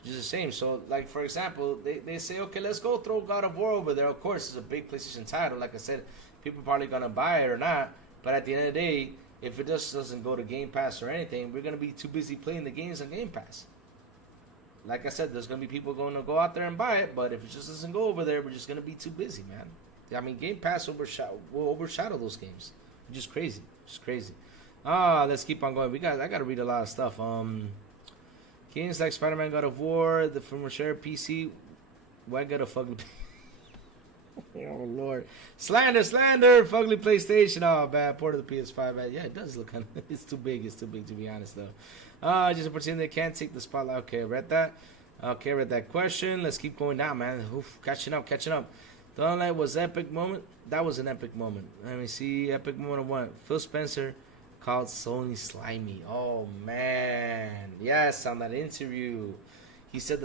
Just the same. So, like, for example, they say, okay, let's go throw God of War over there. Of course, it's a big PlayStation title. Like I said, people probably going to buy it or not. But at the end of the day, if it just doesn't go to Game Pass or anything, we're going to be too busy playing the games on Game Pass. Like I said, there's going to be people going to go out there and buy it. But if it just doesn't go over there, we're just going to be too busy, man. I mean, Game Pass will overshadow those games. Just crazy. Just crazy. Let's keep on going. I got to read a lot of stuff. Games like Spider-Man, God of War, the from share PC. Why got a fugly? Oh Lord, slander, fugly PlayStation. Oh man, port of the PS5. Man. Yeah, it does look kind of. It's too big to be honest though. Just a pretend they can't take the spotlight. Okay, read that. Okay, read that question. Let's keep going down, man. Oof, catching up. The online was epic moment. That was an epic moment. Let me see. Epic moment of what? Phil Spencer called Sony slimy. Oh man, yes, on that interview, he said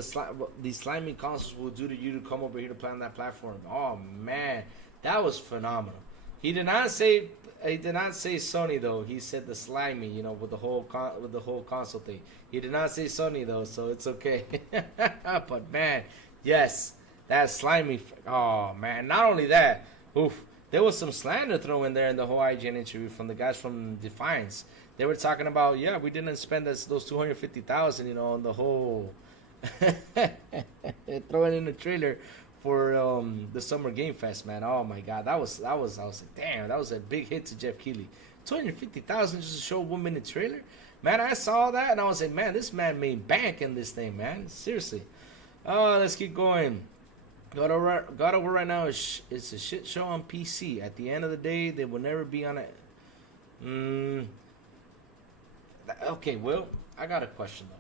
these slimy consoles will do to you to come over here to play on that platform. Oh man, that was phenomenal. He did not say Sony though. He said the slimy, you know, with the whole console thing. He did not say Sony though, so it's okay. But man, yes, that slimy. Oh man, not only that, oof. There was some slander thrown in there in the whole IGN interview from the guys from Defiance. They were talking about, yeah, we didn't spend those $250,000, you know, on the whole throwing in the trailer for the Summer Game Fest, man. Oh my God, I was like, damn, that was a big hit to Jeff Keighley. $250,000 just to show a 1 minute trailer, man. I saw that and I was like, man, this man made bank in this thing, man. Seriously. Let's keep going. God of War right now is a shit show on PC. At the end of the day, they will never be on it. Okay, Will, I got a question though.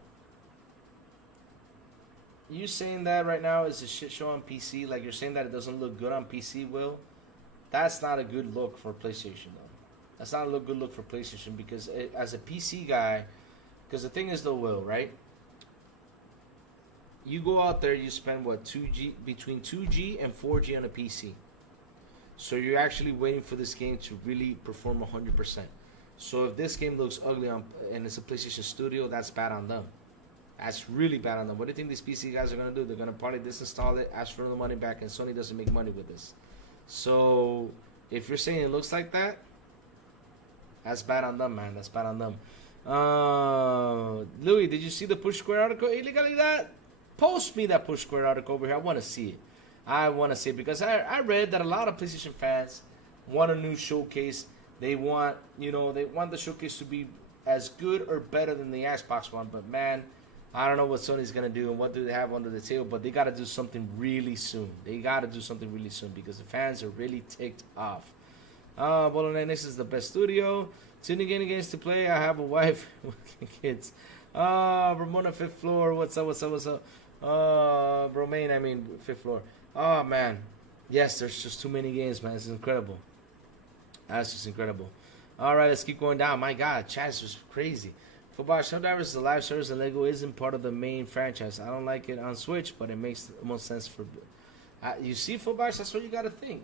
You saying that right now is a shit show on PC? Like you're saying that it doesn't look good on PC, Will? That's not a good look for PlayStation though. That's not a good look for PlayStation because as a PC guy, because the thing is though, Will, right? You go out there, you spend what, between 2G and 4G on a PC. So you're actually waiting for this game to really perform 100%. So if this game looks ugly and it's a PlayStation Studio, that's bad on them. That's really bad on them. What do you think these PC guys are going to do? They're going to probably disinstall it, ask for the money back, and Sony doesn't make money with this. So if you're saying it looks like that, that's bad on them, man. That's bad on them. Louis, did you see the Push Square article? Illegalidad? Post me that Push Square article over here. I want to see it. I want to see it because I read that a lot of PlayStation fans want a new showcase. They want the showcase to be as good or better than the Xbox One. But man, I don't know what Sony's gonna do and what do they have under the table. But they gotta do something really soon. Because the fans are really ticked off. Bolognese is the best studio. Tuning in games to play. I have a wife with kids. Ramona, fifth floor. What's up? Romaine, I mean, fifth floor. Oh, man. Yes, there's just too many games, man. It's incredible. That's just incredible. All right, let's keep going down. My God, chat is just crazy. Football Snowdivers is a live service and Lego isn't part of the main franchise. I don't like it on Switch, but it makes the most sense for... you see, Football, that's what you got to think.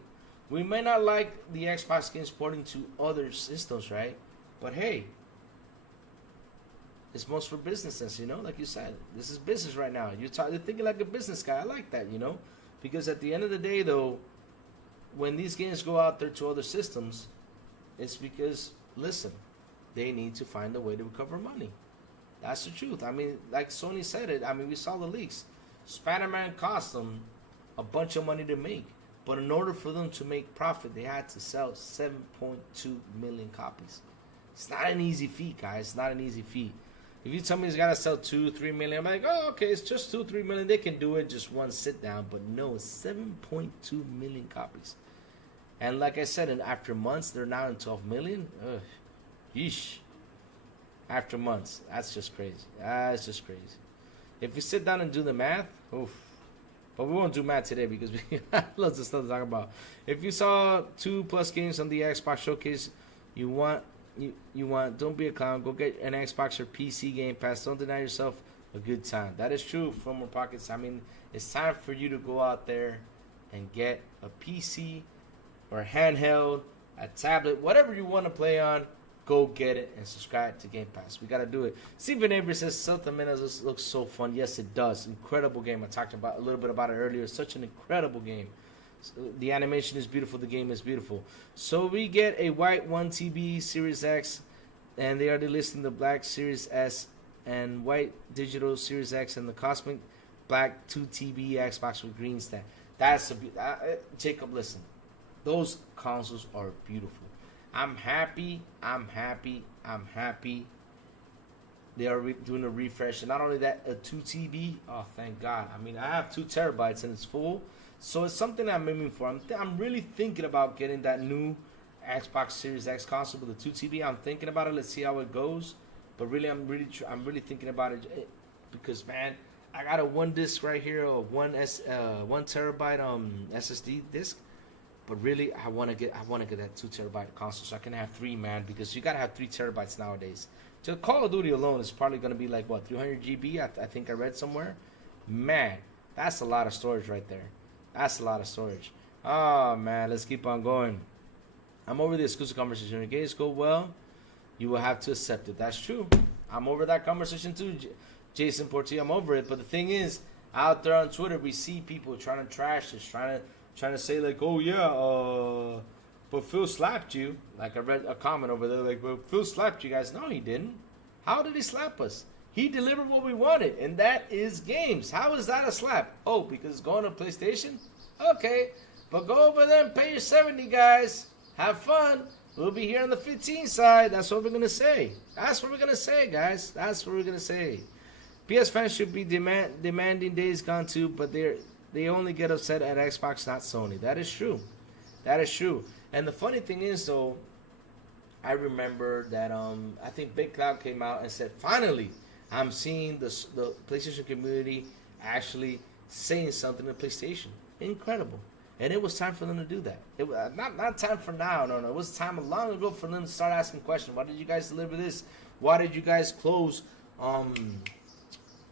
We may not like the Xbox games porting to other systems, right? But hey... It's most for businesses, you know, like you said. This is business right now. You're thinking like a business guy. I like that, you know. Because at the end of the day, though, when these games go out there to other systems, it's because, listen, they need to find a way to recover money. That's the truth. I mean, like Sony said it. I mean, we saw the leaks. Spider-Man cost them a bunch of money to make. But in order for them to make profit, they had to sell 7.2 million copies. It's not an easy feat, guys. It's not an easy feat. If you tell me it's got to sell 2-3 million, I'm like, oh, okay, it's just 2-3 million. They can do it just one sit down. But no, it's 7.2 million copies. And like I said, after months, they're now in 12 million. Ugh. Yeesh. After months. That's just crazy. That's just crazy. If you sit down and do the math, oof. But we won't do math today because we have lots of stuff to talk about. If you saw 2+ games on the Xbox Showcase, you want, don't be a clown. Go get an Xbox or PC Game Pass. Don't deny yourself a good time. That is true from our pockets. I mean, it's time for you to go out there and get a PC or a handheld, a tablet, whatever you want to play on. go get it and subscribe to Game Pass. We gotta do it. Steven Avery says Southern Menace looks so fun. Yes, it does. Incredible game. I talked about a little bit about it earlier. Such an incredible game. The animation is beautiful. The game is beautiful. So we get a white 1TB Series X, and they are listing the black Series S and white digital Series X and the cosmic black 2TB Xbox with green stand. That's Jacob, listen. Those consoles are beautiful. I'm happy. They are doing a refresh. And not only that, a 2TB. Oh, thank God. I mean, I have 2 terabytes and it's full. So it's something I'm aiming for. I'm really thinking about getting that new Xbox Series X console with a 2TB. I'm thinking about it. Let's see how it goes. But really, I'm really thinking about it because, man, I got a 1 disc right here, a 1 terabyte SSD disc. But really, I want to get that 2 terabyte console so I can have 3, man, because you gotta have 3 terabytes nowadays. Just Call of Duty alone is probably gonna be like what, 300 GB? I think I read somewhere. Man, that's a lot of storage right there. That's a lot of storage. Oh man, let's keep on going. I'm over the exclusive conversation. When games go well, you will have to accept it. That's true. I'm over that conversation too, Jason Portillo. I'm over it. But the thing is, out there on Twitter, we see people trying to trash this, trying to say like, oh yeah, but Phil slapped you. Like I read a comment over there, like, well, Phil slapped you guys. No, he didn't. How did he slap us? He delivered what we wanted, and that is games. How is that a slap? Oh, because it's going to PlayStation? Okay, but go over there and pay your 70, guys. Have fun. We'll be here on the 15 side. That's what we're going to say. That's what we're going to say, guys. That's what we're going to say. PS fans should be demanding Days Gone too, but they only get upset at Xbox, not Sony. That is true. That is true. And the funny thing is, though, I remember that I think Big Cloud came out and said, finally, I'm seeing the PlayStation community actually saying something to PlayStation. Incredible. And it was time for them to do that. It was not time for now. No. It was time long ago for them to start asking questions. Why did you guys deliver this? Why did you guys close,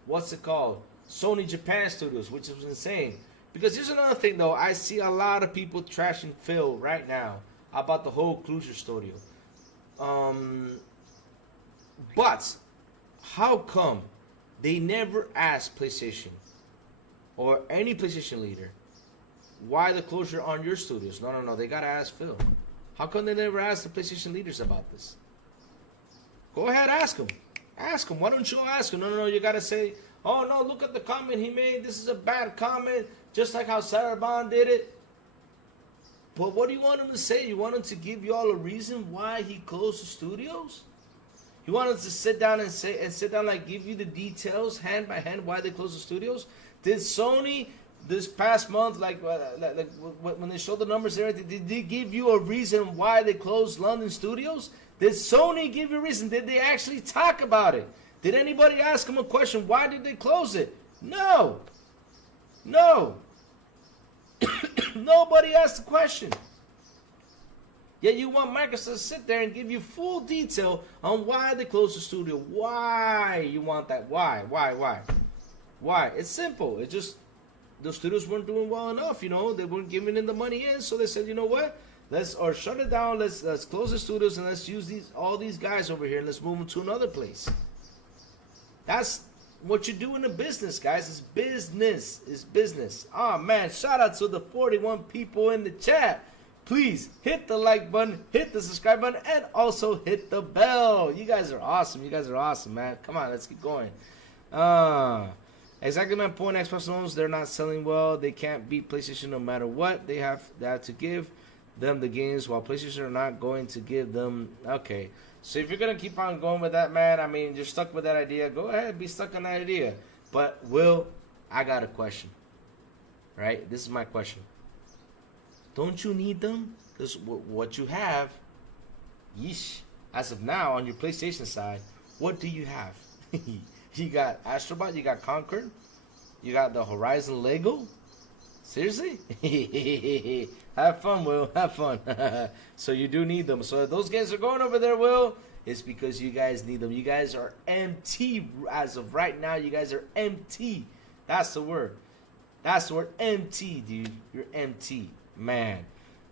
what's it called? Sony Japan Studios, which was insane. Because here's another thing, though. I see a lot of people trashing Phil right now about the whole Closure Studio. But how come they never asked PlayStation or any PlayStation leader why the closure on your studios? No. They gotta ask Phil. How come they never asked the PlayStation leaders about this? Go ahead, ask them. Ask them. Why don't you ask them? No. You gotta say, oh no, look at the comment he made. This is a bad comment. Just like how Sarabon did it. But what do you want him to say? You want him to give you all a reason why he closed the studios? You want him to sit down like give you the details hand by hand why they closed the studios? Did Sony this past month, like when they showed the numbers and everything, did they give you a reason why they closed London studios? Did Sony give you a reason? Did they actually talk about it? Did anybody ask them a question? Why did they close it? No. Nobody asked the question. Yet you want Microsoft to sit there and give you full detail on why they closed the studio. Why you want that? Why? It's simple. It's just the studios weren't doing well enough. They weren't giving in the money in, so they said, you know what? Let's shut it down. Let's close the studios and let's use all these guys over here and let's move them to another place. That's what you do in a business, guys. It's business. It's business. Oh man, shout out to the 41 people in the chat. Please hit the like button, hit the subscribe button, and also hit the bell. You guys are awesome, man. Come on, let's keep going. Exactly my point. Xbox loans, they're not selling well. They can't beat PlayStation no matter what. They have to give them the games, while PlayStation are not going to give them. Okay, so if you're gonna keep on going with that, man, I mean, you're stuck with that idea. Go ahead, be stuck on that idea. But Will, I got a question. Right? This is my question. Don't you need them? Because what you have, yeesh, as of now on your PlayStation side, what do you have? You got Astrobot, you got Conquer, you got the Horizon Lego. Seriously? Have fun, Will. Have fun. So you do need them. So if those games are going over there, Will, it's because you guys need them. You guys are empty as of right now. You guys are empty. That's the word. That's the word, empty, dude. You're empty. Man.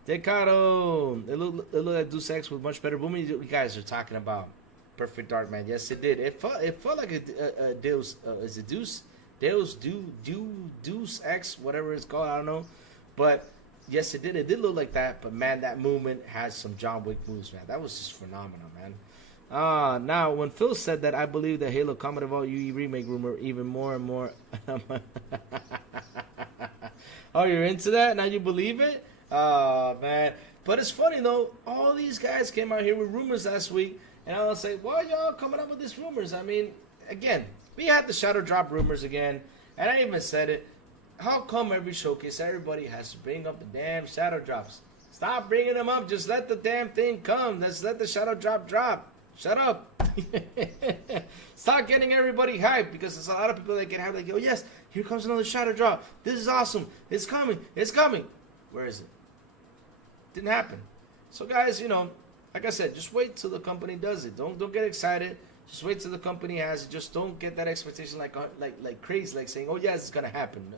Decado, it looked like Deus Ex with much better booming. You guys are talking about Perfect Dark, man. Yes, it did. It felt like a Deus. Is it Deus? Deus Ex, whatever it's called. I don't know, but yes, it did. It did look like that. But man, that movement has some John Wick moves, man. That was just phenomenal, man. Now when Phil said that, I believe the Halo Combat Evolved UE remake rumor even more and more. Oh, you're into that? Now you believe it? Man. But it's funny though, all these guys came out here with rumors last week, and I was like, why y'all coming up with these rumors? I mean, again, we had the Shadow Drop rumors again, and I even said it. How come every showcase everybody has to bring up the damn Shadow Drops? Stop bringing them up. Just let the damn thing come. Let's let the Shadow Drop. Shut up. Stop getting everybody hyped, because there's a lot of people that get hyped like, oh yes, here comes another Shadow Drop. This is awesome. It's coming. It's coming. Where is it? Didn't happen. So guys, you know, like I said, just wait till the company does it. Don't get excited. Just wait till the company has it. Just don't get that expectation like crazy, like saying, oh yes, it's gonna happen.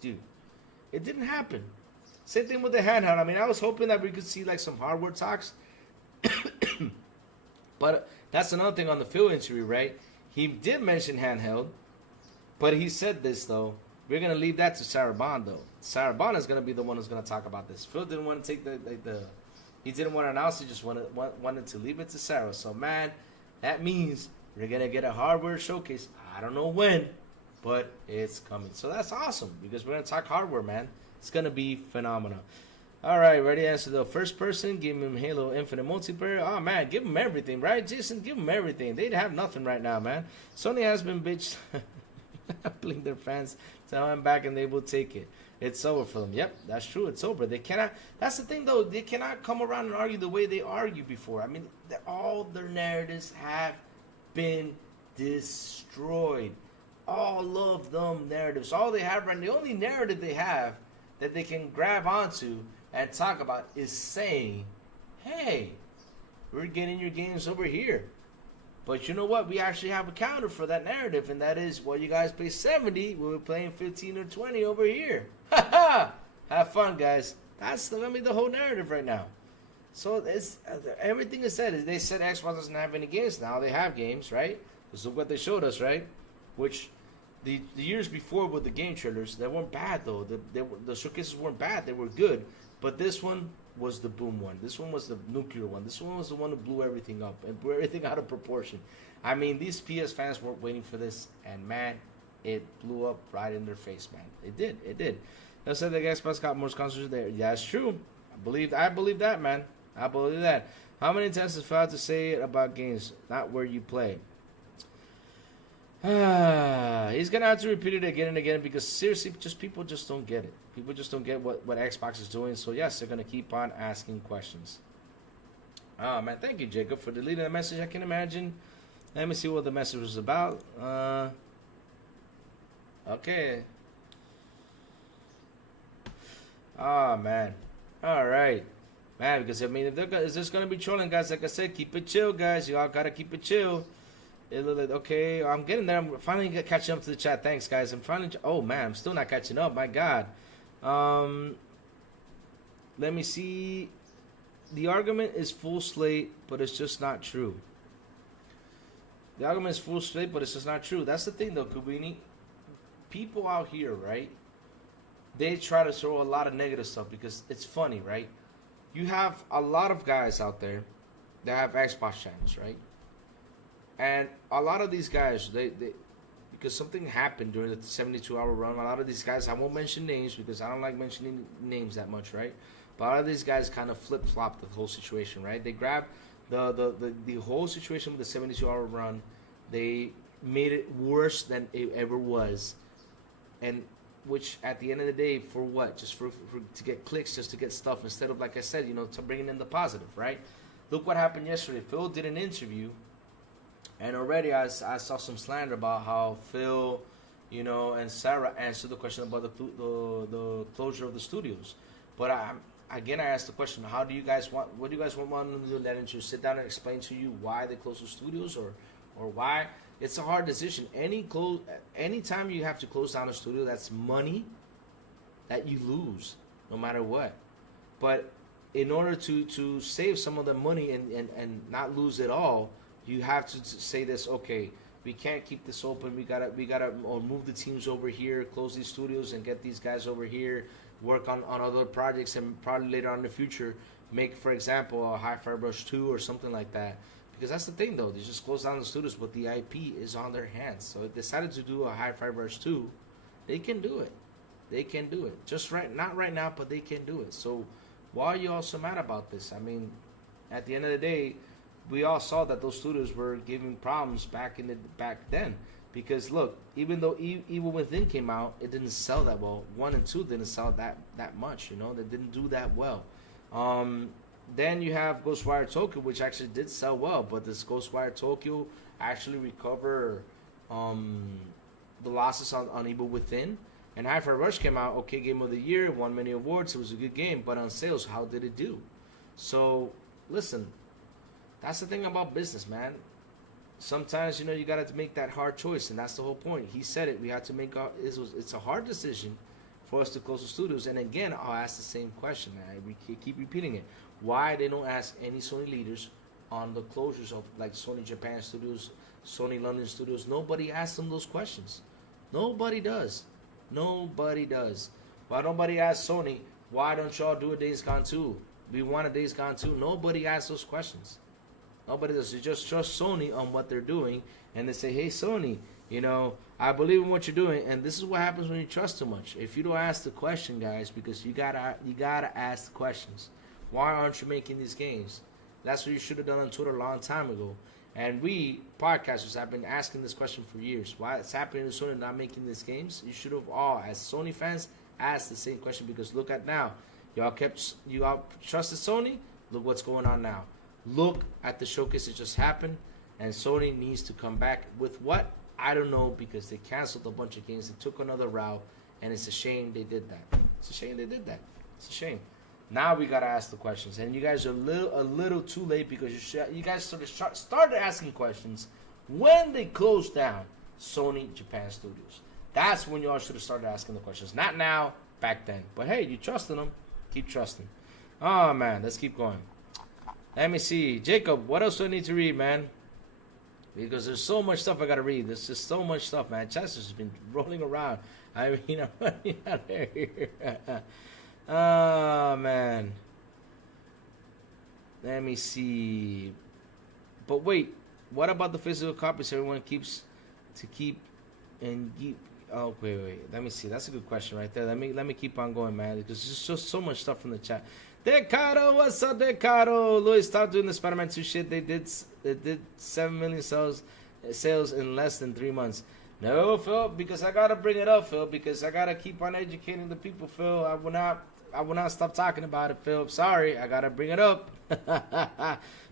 Dude, it didn't happen. Same thing with the handheld. I mean, I was hoping that we could see like some hardware talks. But that's another thing on the Phil interview, right? He did mention handheld, but he said this though. We're gonna leave that to Sarabon though. Sarabon is gonna be the one who's gonna talk about this. Phil didn't want to take he didn't want to announce. He just wanted to leave it to Sarah. So man, that means we're gonna get a hardware showcase. I don't know when, but it's coming. So that's awesome, because we're gonna talk hardware, man. It's gonna be phenomenal. All right, ready to answer the first person. Give him Halo Infinite multiplayer. Oh man, give him everything, right, Jason? Give him everything. They have nothing right now, man. Sony has been bitch. Playing their fans. Tell them back and they will take it. It's over for them. Yep, that's true. It's over. They cannot. That's the thing, though. They cannot come around and argue the way they argued before. I mean, all their narratives have been destroyed. All of them narratives. All they have right now, the only narrative they have that they can grab onto and talk about is saying, hey, we're getting your games over here. But you know what? We actually have a counter for that narrative, and that is, well, you guys pay 70, we're playing 15 or 20 over here. Ha ha! Have fun, guys. That's gonna be the whole narrative right now. So it's everything is said. They said Xbox doesn't have any games. Now they have games, right? Because look what they showed us, right? Which the years before with the game trailers, they weren't bad though. The showcases weren't bad. They were good. But this one was the boom one. This one was the nuclear one. This one was the one who blew everything up and blew everything out of proportion. I mean, these PS fans weren't waiting for this, and man, it blew up right in their face, man. It did. It did. They said the Xbox got more consoles there. Yeah, it's true. I believe that, man. I believe that. How many times has failed to say it about games, not where you play? He's gonna have to repeat it again and again, because seriously, people just don't get it. People just don't get what Xbox is doing. So yes, they're gonna keep on asking questions. Oh man, thank you, Jacob, for deleting the message. I can imagine. Let me see what the message was about. Okay. Oh man. All right, man. Because I mean, if there's gonna be trolling, guys, like I said, keep it chill, guys. Y'all gotta keep it chill. It looked like, okay, I'm getting there. I'm finally catching up to the chat. Thanks, guys. I'm finally. Oh man, I'm still not catching up. My God. Let me see. The argument is full slate, but it's just not true. The argument is full slate, but it's just not true. That's the thing, though, Kubini. People out here, right? They try to throw a lot of negative stuff because it's funny, right? You have a lot of guys out there that have Xbox channels, right? And a lot of these guys, they because something happened during the 72-hour run. A lot of these guys, I won't mention names because I don't like mentioning names that much, right? But a lot of these guys kind of flip-flopped the whole situation, right? They grabbed the whole situation with the 72-hour run. They made it worse than it ever was, and which at the end of the day, for what? Just for to get clicks, just to get stuff, instead of, like I said, to bringing in the positive, right? Look what happened yesterday. Phil did an interview. And already I saw some slander about how Phil, and Sarah answered the question about the closure of the studios. But I asked the question, what do you guys want to do? That interview, sit down and explain to you why they closed the studios, or why? It's a hard decision. Anytime you have to close down a studio, that's money that you lose, no matter what. But in order to save some of the money and not lose it all, you have to say this. Okay, we can't keep this open. We gotta move the teams over here, close these studios, and get these guys over here, work on other projects, and probably later on in the future make, for example, a Hi-Fi Rush 2 or something like that. Because that's the thing, though. They just close down the studios, but the IP is on their hands. So if they decided to do a Hi-Fi Rush 2, they can do it. They can do it. Not right now, but they can do it. So why are you all so mad about this? I mean, at the end of the day, we all saw that those studios were giving problems back then. Because look, even though Evil Within came out, it didn't sell that well. 1 and 2 didn't sell that much. You know, they didn't do that well. Then you have Ghostwire Tokyo, which actually did sell well, but this Ghostwire Tokyo actually recover the losses on Evil Within. And Hi-Fi Rush came out, okay, Game of the Year, won many awards, it was a good game, but on sales, how did it do? So, listen, that's the thing about business, man. Sometimes, you know, you got to make that hard choice, and that's the whole point. He said it, we had to make, it's a hard decision for us to close the studios. And again, I'll ask the same question, man. We keep repeating it. Why they don't ask any Sony leaders on the closures of like Sony Japan studios, Sony London studios? Nobody asks them those questions. Nobody does. Nobody does. Why nobody asks Sony, why don't y'all do a Days Gone 2? We want a Days Gone 2. Nobody asks those questions. Nobody does. You just trust Sony on what they're doing, and they say, hey, Sony, you know, I believe in what you're doing. And this is what happens when you trust too much. If you don't ask the question, guys, because you gotta ask the questions. Why aren't you making these games? That's what you should have done on Twitter a long time ago. And we, podcasters, have been asking this question for years. Why it's happening to Sony not making these games? You should have all, as Sony fans, asked the same question, because look at now. You all trusted Sony? Look what's going on now. Look at the showcase that just happened, and Sony needs to come back with what? I don't know, because they canceled a bunch of games. They took another route, and it's a shame they did that. It's a shame they did that. It's a shame. Now we gotta ask the questions, and you guys are a little too late, because you guys started asking questions when they closed down Sony Japan Studios. That's when y'all should have started asking the questions. Not now, back then. But hey, you trusted them. Keep trusting. Oh man, let's keep going. Let me see, Jacob. What else do I need to read, man? Because there's so much stuff I gotta read. There's just so much stuff, man. Chester's been rolling around. I mean, I'm running out of here. Oh, man. Let me see. But wait, what about the physical copies everyone keeps to keep and keep? Oh, wait. Let me see. That's a good question right there. Let me keep on going, man, because there's just so much stuff from the chat. Decaro, what's up, Decaro? Louis, stop doing the Spider-Man 2 shit. They did 7 million sales in less than 3 months. No, Phil, because I gotta bring it up, Phil, because I gotta keep on educating the people, Phil. I will not stop talking about it, Phil. Sorry, I gotta bring it up.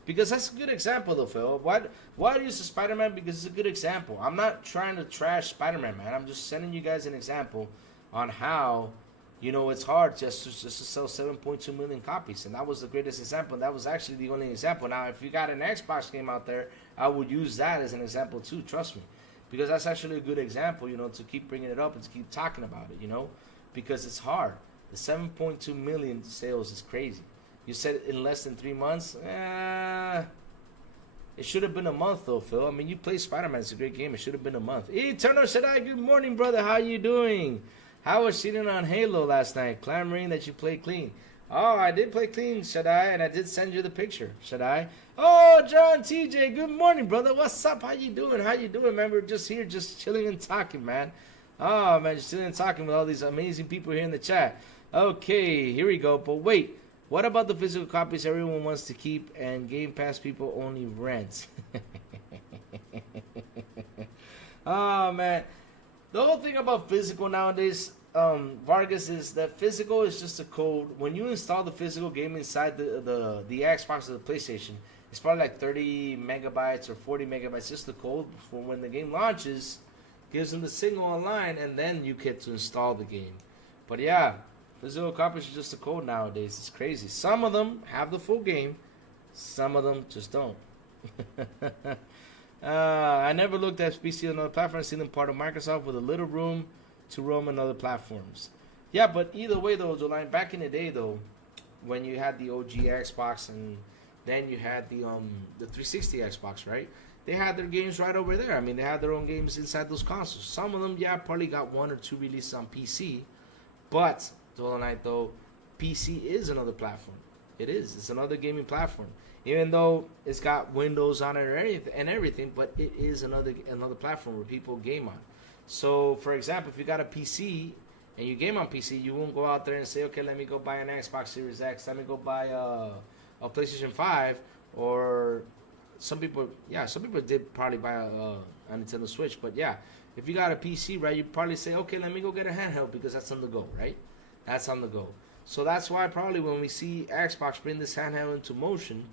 Because that's a good example, though, Phil. Why do you use Spider-Man? Because it's a good example. I'm not trying to trash Spider-Man, man. I'm just sending you guys an example on how, you know, it's hard just to sell 7.2 million copies. And that was the greatest example. That was actually the only example. Now, if you got an Xbox game out there, I would use that as an example, too. Trust me. Because that's actually a good example, you know, to keep bringing it up and to keep talking about it, you know. Because it's hard. The 7.2 million sales is crazy. You said in less than 3 months? It should have been a month, though, Phil. I mean, you play Spider-Man. It's a great game. It should have been a month. Eternal Shaddai, good morning, brother. How you doing? How was sitting on Halo last night, clamoring that you play clean? Oh, I did play clean, Shaddai, and I did send you the picture, Shaddai. Oh, John TJ, good morning, brother. What's up? How you doing? How you doing, man? We're just here, just chilling and talking, man. Oh, man, just chilling and talking with all these amazing people here in the chat. Okay, here we go. But wait, what about the physical copies everyone wants to keep and Game Pass people only rent? Oh, man. The whole thing about physical nowadays, Vargas, is that physical is just a code. When you install the physical game inside the Xbox or the PlayStation, it's probably like 30 megabytes or 40 megabytes, just the code for when the game launches, gives them the signal online, and then you get to install the game. But yeah, physical copies are just a code nowadays. It's crazy. Some of them have the full game, some of them just don't. I never looked at PC on another platform. I've seen them part of Microsoft with a little room to roam on other platforms. Yeah, but either way, though, Joline, back in the day, though, when you had the OG Xbox, and then you had the 360 Xbox, right? They had their games right over there. I mean, they had their own games inside those consoles. Some of them, yeah, probably got 1 or 2 releases on PC. But, Total Night, though, PC is another platform. It is. It's another gaming platform. Even though it's got Windows on it and everything, but it is another platform where people game on. So, for example, if you got a PC and you game on PC, you won't go out there and say, okay, let me go buy an Xbox Series X. Let me go buy a PlayStation 5, or... Some people did probably buy a Nintendo Switch, but yeah, if you got a PC, right, you probably say, okay, let me go get a handheld because that's on the go, right? That's on the go. So that's why probably when we see Xbox bring this handheld into motion,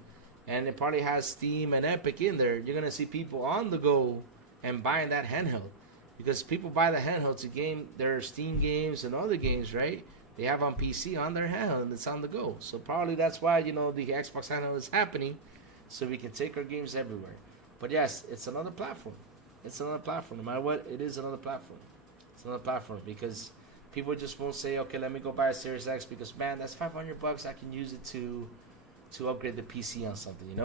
and it probably has Steam and Epic in there, you're gonna see people on the go and buying that handheld, because people buy the handheld to game their Steam games and other games, right? They have on PC on their handheld and it's on the go. So probably that's why the Xbox handheld is happening. So we can take our games everywhere. But yes, it's another platform. It's another platform. No matter what, it is another platform. It's another platform because people just won't say, okay, let me go buy a Series X because, man, that's $500. I can use it to upgrade the PC on something,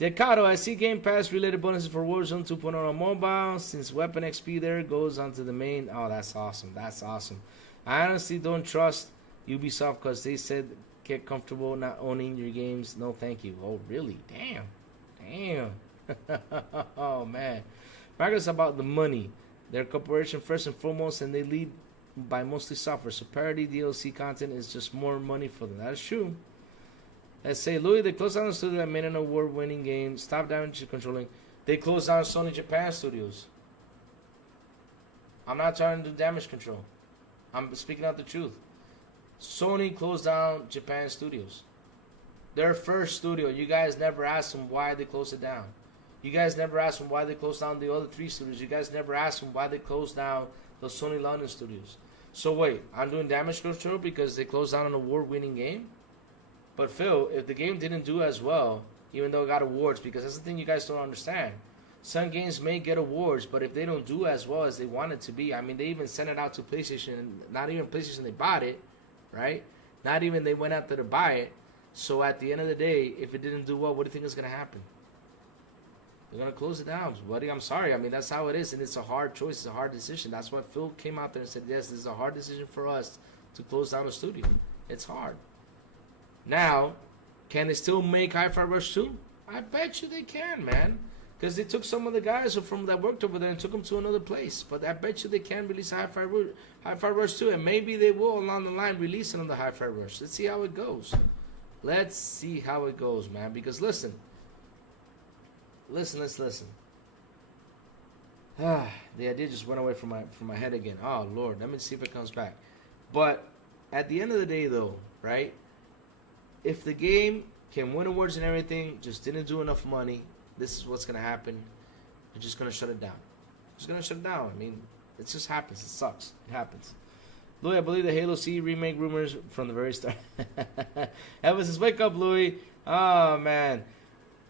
Decado, I see Game Pass related bonuses for Warzone 2.0 on mobile. Since Weapon XP there goes onto the main. Oh, that's awesome. That's awesome. I honestly don't trust Ubisoft because they said get comfortable not owning your games. No, thank you. Oh, really? Damn. Oh, man. Microsoft's about the money. They're a corporation first and foremost, and they lead by mostly software. So parody DLC content is just more money for them. That is true. Let's say, Louis, they closed down the studio that made an award-winning game. Stop damage controlling. They closed down Sony Japan Studios. I'm not trying to do damage control. I'm speaking out the truth. Sony closed down Japan Studios. Their first studio. You guys never asked them why they closed it down. You guys never asked them why they closed down the other 3 studios. You guys never asked them why they closed down the Sony London studios. So wait, I'm doing damage control because they closed down an award-winning game? But Phil, if the game didn't do as well, even though it got awards, because that's the thing you guys don't understand. Some games may get awards, but if they don't do as well as they want it to be, I mean, they even sent it out to PlayStation. Not even PlayStation, they bought it. Right? Not even they went out there to buy it. So at the end of the day, if it didn't do well, what do you think is going to happen? They're going to close it down, buddy. I'm sorry. I mean, that's how it is, and it's a hard choice. It's a hard decision. That's why Phil came out there and said, yes, this is a hard decision for us to close down the studio. It's hard. Now, can they still make Hi-Fi Rush 2? I bet you they can, man. Because they took some of the guys from that worked over there and took them to another place. But I bet you they can release Hi-Fi Rush 2. And maybe they will, along the line, release it on the Hi-Fi Rush. Let's see how it goes. Let's see how it goes, man. Because listen. Listen. The idea just went away from my head again. Oh, Lord. Let me see if it comes back. But at the end of the day, though, right? If the game can win awards and everything, just didn't do enough money, this is what's going to happen. They're just going to shut it down. Just going to shut it down. I mean, it just happens. It sucks. It happens. Louis, I believe the Halo C remake rumors from the very start. Ever says, wake up, Louis. Oh, man.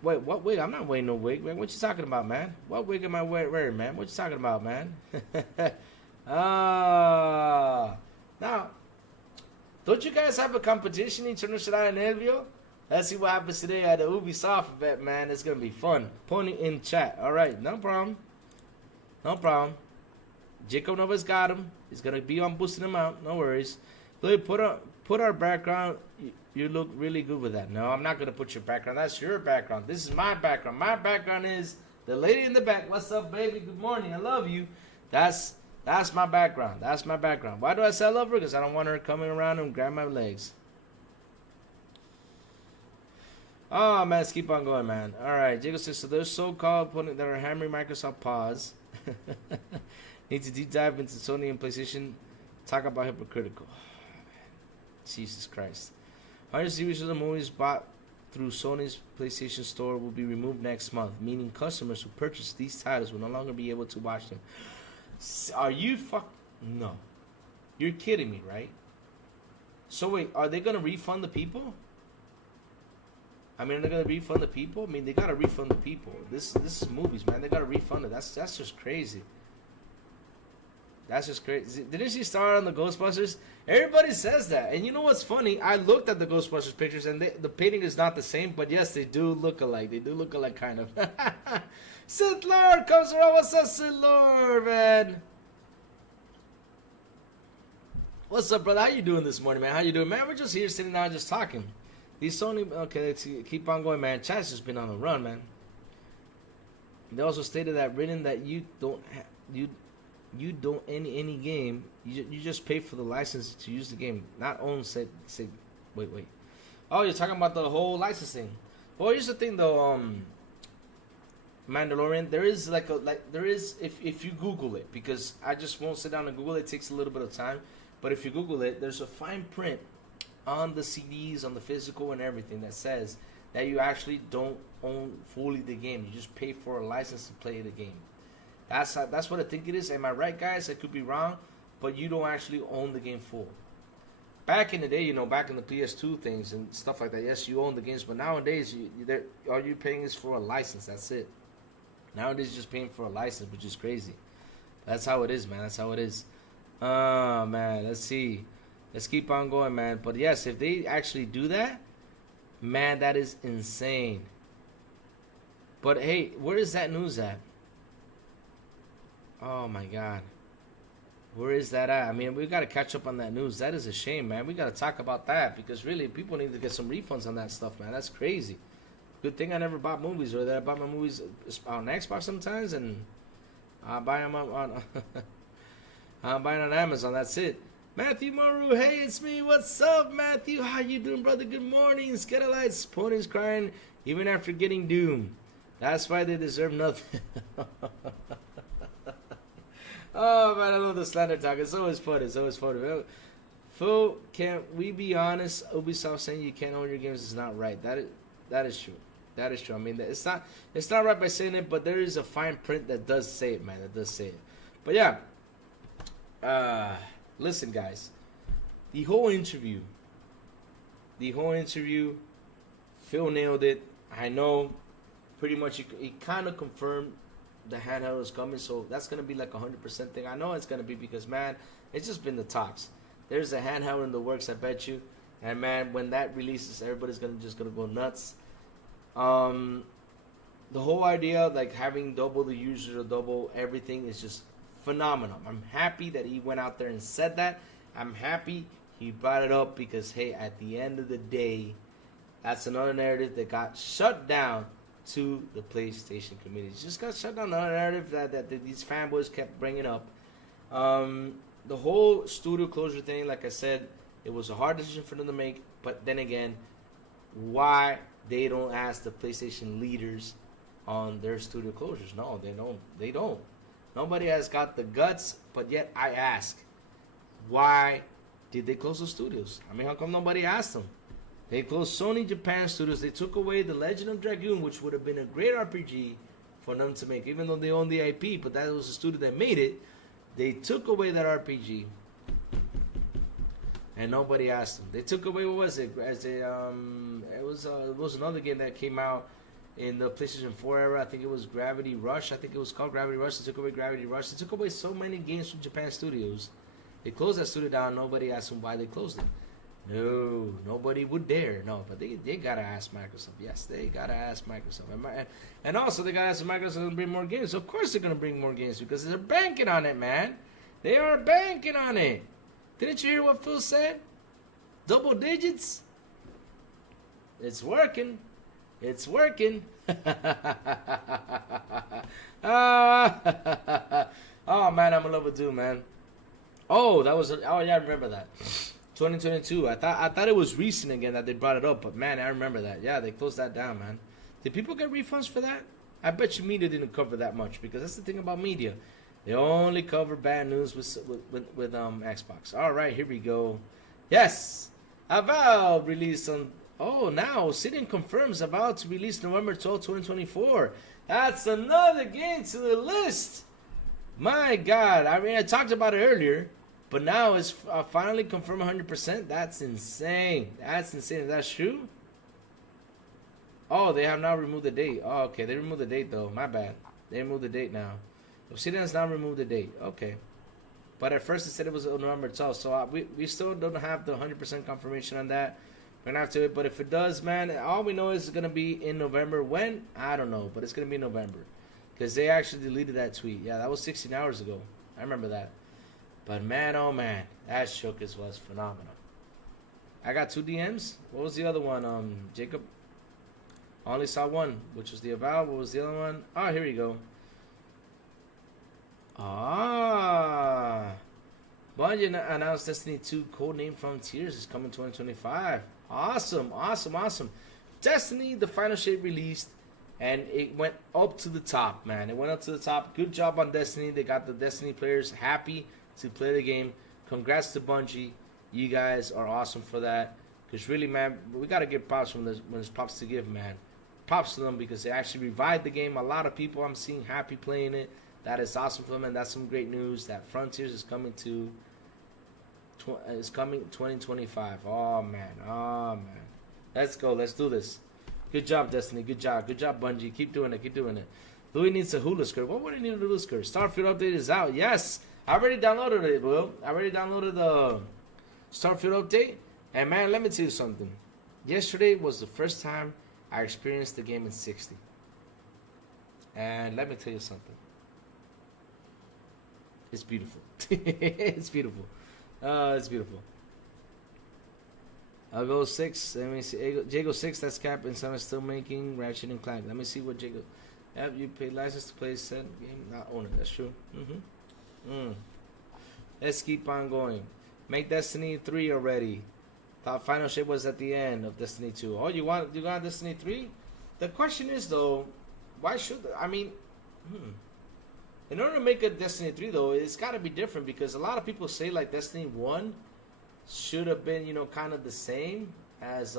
Wait, what wig? I'm not wearing no wig, man. What you talking about, man? What wig am I wearing, man? What you talking about, man? Now, don't you guys have a competition international nervio? Let's see what happens today at the Ubisoft event, man. It's going to be fun. Pony in chat. All right, no problem. No problem. Jacob Nova's got him. He's going to be on boosting him out. No worries. Look, put our background. You look really good with that. No, I'm not going to put your background. That's your background. This is my background. My background is the lady in the back. What's up, baby? Good morning. I love you. That's my background. That's my background. Why do I say I love her? Because I don't want her coming around and grab my legs. Oh, man, let's keep on going, man. All right, Jacob says, so there's so-called opponents that are hammering Microsoft pause. Need to deep dive into Sony and PlayStation. Talk about hypocritical. Jesus Christ. 100 series of the movies bought through Sony's PlayStation Store will be removed next month, meaning customers who purchase these titles will no longer be able to watch them. Are you No. You're kidding me, right? So wait, are they going to refund the people? I mean, they're gonna refund the people. I mean, they gotta refund the people. This is movies, man. They gotta refund it. That's just crazy. That's just crazy. Didn't she star on the Ghostbusters? Everybody says that. And you know what's funny? I looked at the Ghostbusters pictures, and the painting is not the same, but yes, they do look alike. They do look alike, kind of. Sith Lord comes around. What's up, Sith Lord, man? What's up, brother? How you doing this morning, man? How you doing, man? We're just here sitting down, just talking. These Sony... Okay, let's keep on going, man. Chat's just been on the run, man. They also stated that written that you don't... You don't any game. You just pay for the license to use the game, not own said. Wait. Oh, you're talking about the whole licensing. Well, here's the thing though. Mandalorian. There is if you Google it, because I just won't sit down and Google it. It takes a little bit of time, but if you Google it, there's a fine print on the CDs, on the physical and everything that says that you actually don't own fully the game. You just pay for a license to play the game. That's what I think it is. Am I right, guys? I could be wrong, but you don't actually own the game full. Back in the day, back in the PS2 things and stuff like that, yes, you own the games, but nowadays, all you're paying is for a license. That's it. Nowadays, you're just paying for a license, which is crazy. That's how it is, man. That's how it is. Man, let's see. Let's keep on going, man. But yes, if they actually do that, man, that is insane. But hey, where is that news at? Oh my God. Where is that at? I mean, we got to catch up on that news. That is a shame, man. We got to talk about that because really people need to get some refunds on that stuff, man. That's crazy. Good thing I never bought movies, or that I bought my movies on Xbox sometimes, and I buy them on I'm buying on Amazon. That's it. Matthew Maru, hey, it's me. What's up, Matthew? How you doing, brother? Good morning. Sketalites, ponies crying even after getting doomed. That's why they deserve nothing. Oh man, I love the slander talk. It's always funny. It's always funny. Phil, can we be honest? Ubisoft saying you can't own your games is not right. That is true. That is true. I mean, it's not right by saying it, but there is a fine print that does say it, man. That does say it. But yeah, listen, guys. The whole interview, Phil nailed it. I know, pretty much. He kind of confirmed the handheld is coming, so that's gonna be like 100% thing. I know it's gonna be because, man, it's just been the talks. There's a handheld in the works, I bet you, and man, when that releases, everybody's gonna go nuts. The whole idea of like having double the users or double everything is just phenomenal. I'm happy that he went out there and said that. I'm happy he brought it up because, hey, at the end of the day, that's another narrative that got shut down to the PlayStation community. It just got shut down. Another narrative that these fanboys kept bringing up. The whole studio closure thing, like I said, it was a hard decision for them to make. But then again, why they don't ask the PlayStation leaders on their studio closures? No, they don't. Nobody has got the guts. But yet I ask, why did they close the studios? I mean, how come nobody asked them? They closed Sony Japan Studios. They took away the Legend of Dragoon, which would have been a great RPG for them to make, even though they own the IP, but that was the studio that made it. They took away that RPG, and nobody asked them. They took away, what was it? It was another game that came out in the PlayStation 4 era. I think it was Gravity Rush. I think it was called Gravity Rush. They took away Gravity Rush. They took away so many games from Japan Studios. They closed that studio down. Nobody asked them why they closed it. No, nobody would dare. No, but they gotta ask Microsoft. Yes, they gotta ask Microsoft. And also they gotta ask Microsoft to bring more games. Of course they're gonna bring more games because they're banking on it, man. They are banking on it. Didn't you hear what Phil said? Double digits. It's working. It's working. Oh man, I'm in love with Doom, man. Oh, yeah, I remember that. 2022. I thought it was recent again that they brought it up, but man, I remember that. Yeah, they closed that down, man. Did people get refunds for that? I bet you media didn't cover that much because that's the thing about media. They only cover bad news with Xbox. All right, here we go. Yes, Avowed released on. Oh, now Obsidian confirms about to release November 12, 2024. That's another game to the list. My God, I mean, I talked about it earlier. But now it's finally confirmed 100%. That's insane. That's insane. Is that true? Oh, they have now removed the date. Oh, okay. They removed the date, though. My bad. They removed the date now. Obsidian has now removed the date. Okay. But at first it said it was November 12th, so we still don't have the 100% confirmation on that. We're gonna have to, but if it does, man, all we know is it's gonna be in November. When? I don't know, but it's gonna be in November, because they actually deleted that tweet. Yeah, that was 16 hours ago. I remember that. But man, oh man, that showcase was phenomenal. I got 2 DMs. What was the other one? Jacob. I only saw one, which was the Avowed. What was the other one? Oh, here you go. Ah, Bungie announced Destiny 2 Codename Frontiers is coming 2025. Awesome, awesome, awesome. Destiny, the final shape released, and it went up to the top, man. It went up to the top. Good job on Destiny. They got the Destiny players happy to play the game. Congrats to Bungie. You guys are awesome for that. Because really, man, we got to give props when there's props to give, man. Props to them because they actually revived the game. A lot of people I'm seeing happy playing it. That is awesome for them, and that's some great news. That Frontiers is coming to... It's coming 2025. Oh man, oh man. Let's go. Let's do this. Good job, Destiny. Good job. Good job, Bungie. Keep doing it. Keep doing it. Louis needs a hula skirt. What would he need a hula skirt? Starfield update is out. Yes, I already downloaded it, Will. I already downloaded the Starfield update. And man, let me tell you something. Yesterday was the first time I experienced the game in 60. And let me tell you something. It's beautiful. It's beautiful. It's beautiful. I'll go 6. Let me see. Jago 6. That's Cap, and some is still making Ratchet and Clank. Let me see what Jago. Yep, you paid license to play said game, not own it. That's true. Let's keep on going. Make Destiny 3 already. Thought final shape was at the end of Destiny 2. Oh, you got Destiny 3? The question is though, why should I mean? In order to make a Destiny 3, though, it's got to be different because a lot of people say, like, Destiny 1 should have been, you know, kind of the same as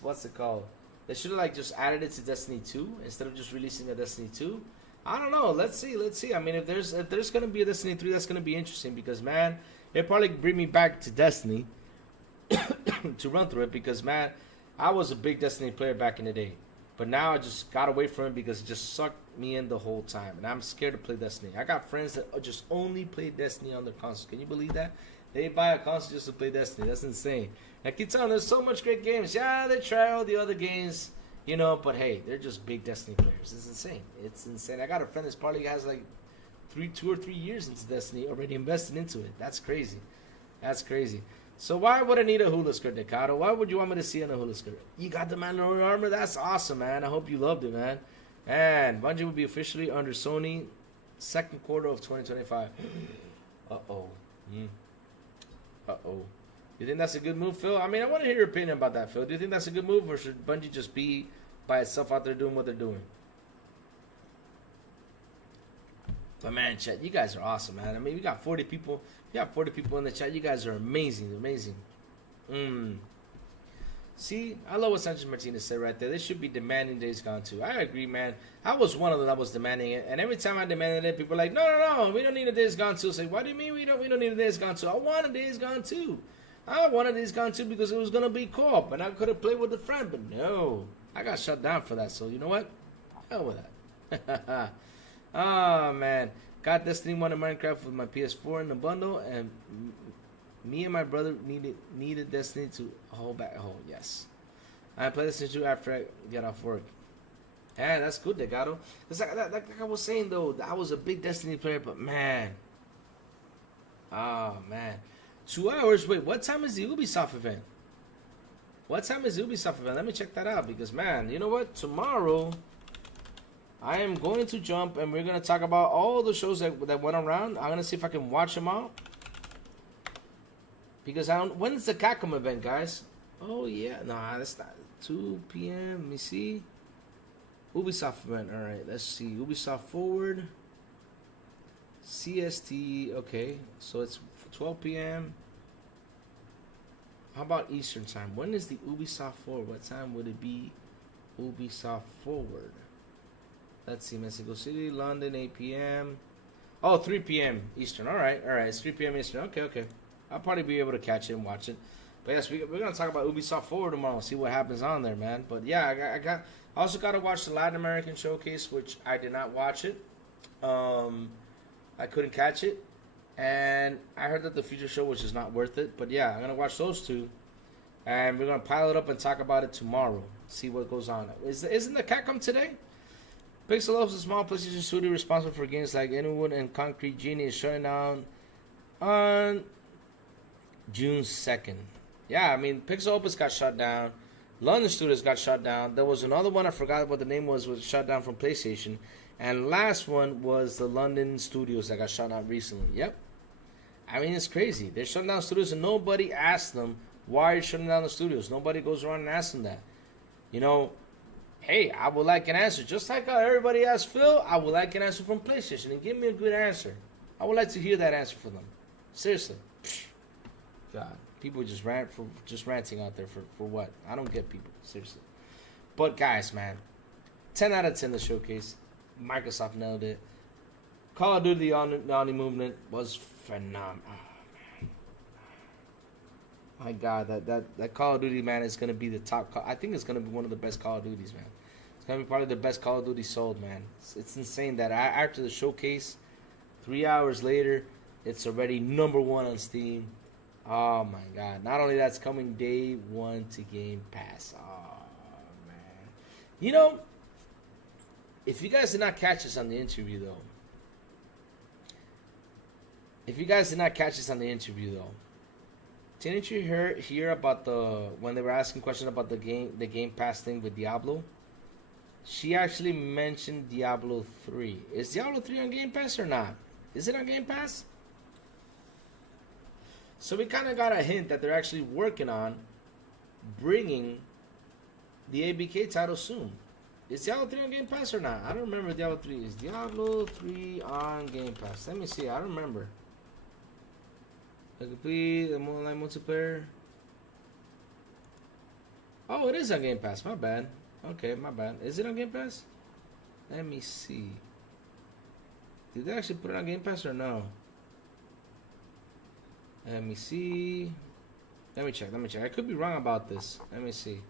what's it called? They should have, like, just added it to Destiny 2 instead of just releasing a Destiny 2. I don't know. Let's see. I mean, if there's going to be a Destiny 3, that's going to be interesting because, man, it'll probably bring me back to Destiny to run through it because, man, I was a big Destiny player back in the day. But now I just got away from it because it just sucked me in the whole time. And I'm scared to play Destiny. I got friends that just only play Destiny on their console. Can you believe that? They buy a console just to play Destiny. That's insane. I keep telling them there's so much great games. Yeah, they try all the other games, you know. But hey, they're just big Destiny players. It's insane. It's insane. I got a friend that's probably has like 2 or 3 years into Destiny already invested into it. That's crazy. That's crazy. So why would I need a hula skirt, Decado? Why would you want me to see in a hula skirt? You got the Mandalorian armor? That's awesome, man. I hope you loved it, man. And Bungie will be officially under Sony second quarter of 2025. Uh-oh. Uh-oh. You think that's a good move, Phil? I mean, I want to hear your opinion about that, Phil. Do you think that's a good move, or should Bungie just be by itself out there doing what they're doing? But man, chat, you guys are awesome, man. I mean, we got 40 people. We got 40 people in the chat. You guys are amazing, amazing. See, I love what Sanchez Martinez said right there. They should be demanding Days Gone 2. I agree, man. I was one of them that was demanding it, and every time I demanded it, people were like, no, we don't need a Days Gone 2. I say, what do you mean we don't need a Days Gone 2? I want a Days Gone 2. I wanted Days Gone 2 because it was gonna be co-op, and I could have played with a friend, but no, I got shut down for that. So you know what? Hell with that. Oh man, got Destiny 1 and Minecraft with my PS4 in the bundle, and me and my brother needed Destiny to hold back. Oh yes, I play Destiny 2 after I get off work. Yeah, that's good, Degato. Cause like I was saying though, I was a big Destiny player, but man, oh man, 2 hours. Wait, what time is the Ubisoft event? What time is the Ubisoft event? Let me check that out because man, you know what? Tomorrow I am going to jump and we're going to talk about all the shows that went around. I'm going to see if I can watch them all. Because when's the Capcom event, guys? Oh, yeah. Nah, that's not 2 p.m. Let me see. Ubisoft event. All right, let's see. Ubisoft Forward. CST. Okay, so it's 12 p.m. How about Eastern time? When is the Ubisoft Forward? What time would it be Ubisoft Forward? Let's see, Mexico City, London, 8 p.m. Oh, 3 p.m. Eastern. All right. It's 3 p.m. Eastern. Okay. I'll probably be able to catch it and watch it. But yes, we're going to talk about Ubisoft Forward tomorrow, see what happens on there, man. But yeah, I also got to watch the Latin American Showcase, which I did not watch it. I couldn't catch it. And I heard that the future show was just not worth it. But yeah, I'm going to watch those two. And we're going to pile it up and talk about it tomorrow. See what goes on. Isn't the Capcom today? Pixel Ops, a small PlayStation studio responsible for games like Inwood and Concrete Genie, is shutting down on June 2nd. Yeah, I mean, Pixel Opus got shut down. London Studios got shut down. There was another one, I forgot what the name was shut down from PlayStation. And last one was the London Studios that got shut down recently. Yep. I mean, it's crazy. They're shutting down studios and nobody asked them why you're shutting down the studios. Nobody goes around and asks them that. You know, hey, I would like an answer. Just like how everybody asked Phil, I would like an answer from PlayStation. And give me a good answer. I would like to hear that answer from them. Seriously. God. People just ranting out there for what? I don't get people. Seriously. But guys, man. 10 out of 10 the showcase. Microsoft nailed it. Call of Duty Omni Movement was phenomenal. Oh, man. My God, that Call of Duty, man, is going to be the top. I think it's going to be one of the best Call of Duties, man. It's going to be probably the best Call of Duty sold, man. It's insane that after the showcase, 3 hours later, it's already #1 on Steam. Oh, my God. Not only that's coming day one to Game Pass. Oh, man. You know, if you guys did not catch this on the interview, though. Didn't you hear about when they were asking questions about the Game Pass thing with Diablo? She actually mentioned Diablo 3. Is Diablo 3 on Game Pass or not? Is it on Game Pass? So we kind of got a hint that they're actually working on bringing the ABK title soon. Is Diablo 3 on Game Pass or not? I don't remember Diablo 3. Is Diablo 3 on Game Pass? Let me see. I don't remember. I complete the online multiplayer. Oh, it is on Game Pass. My bad. Okay, my bad. Is it on Game Pass? Let me see. Did they actually put it on Game Pass or no? Let me see. Let me check. I could be wrong about this. Let me see.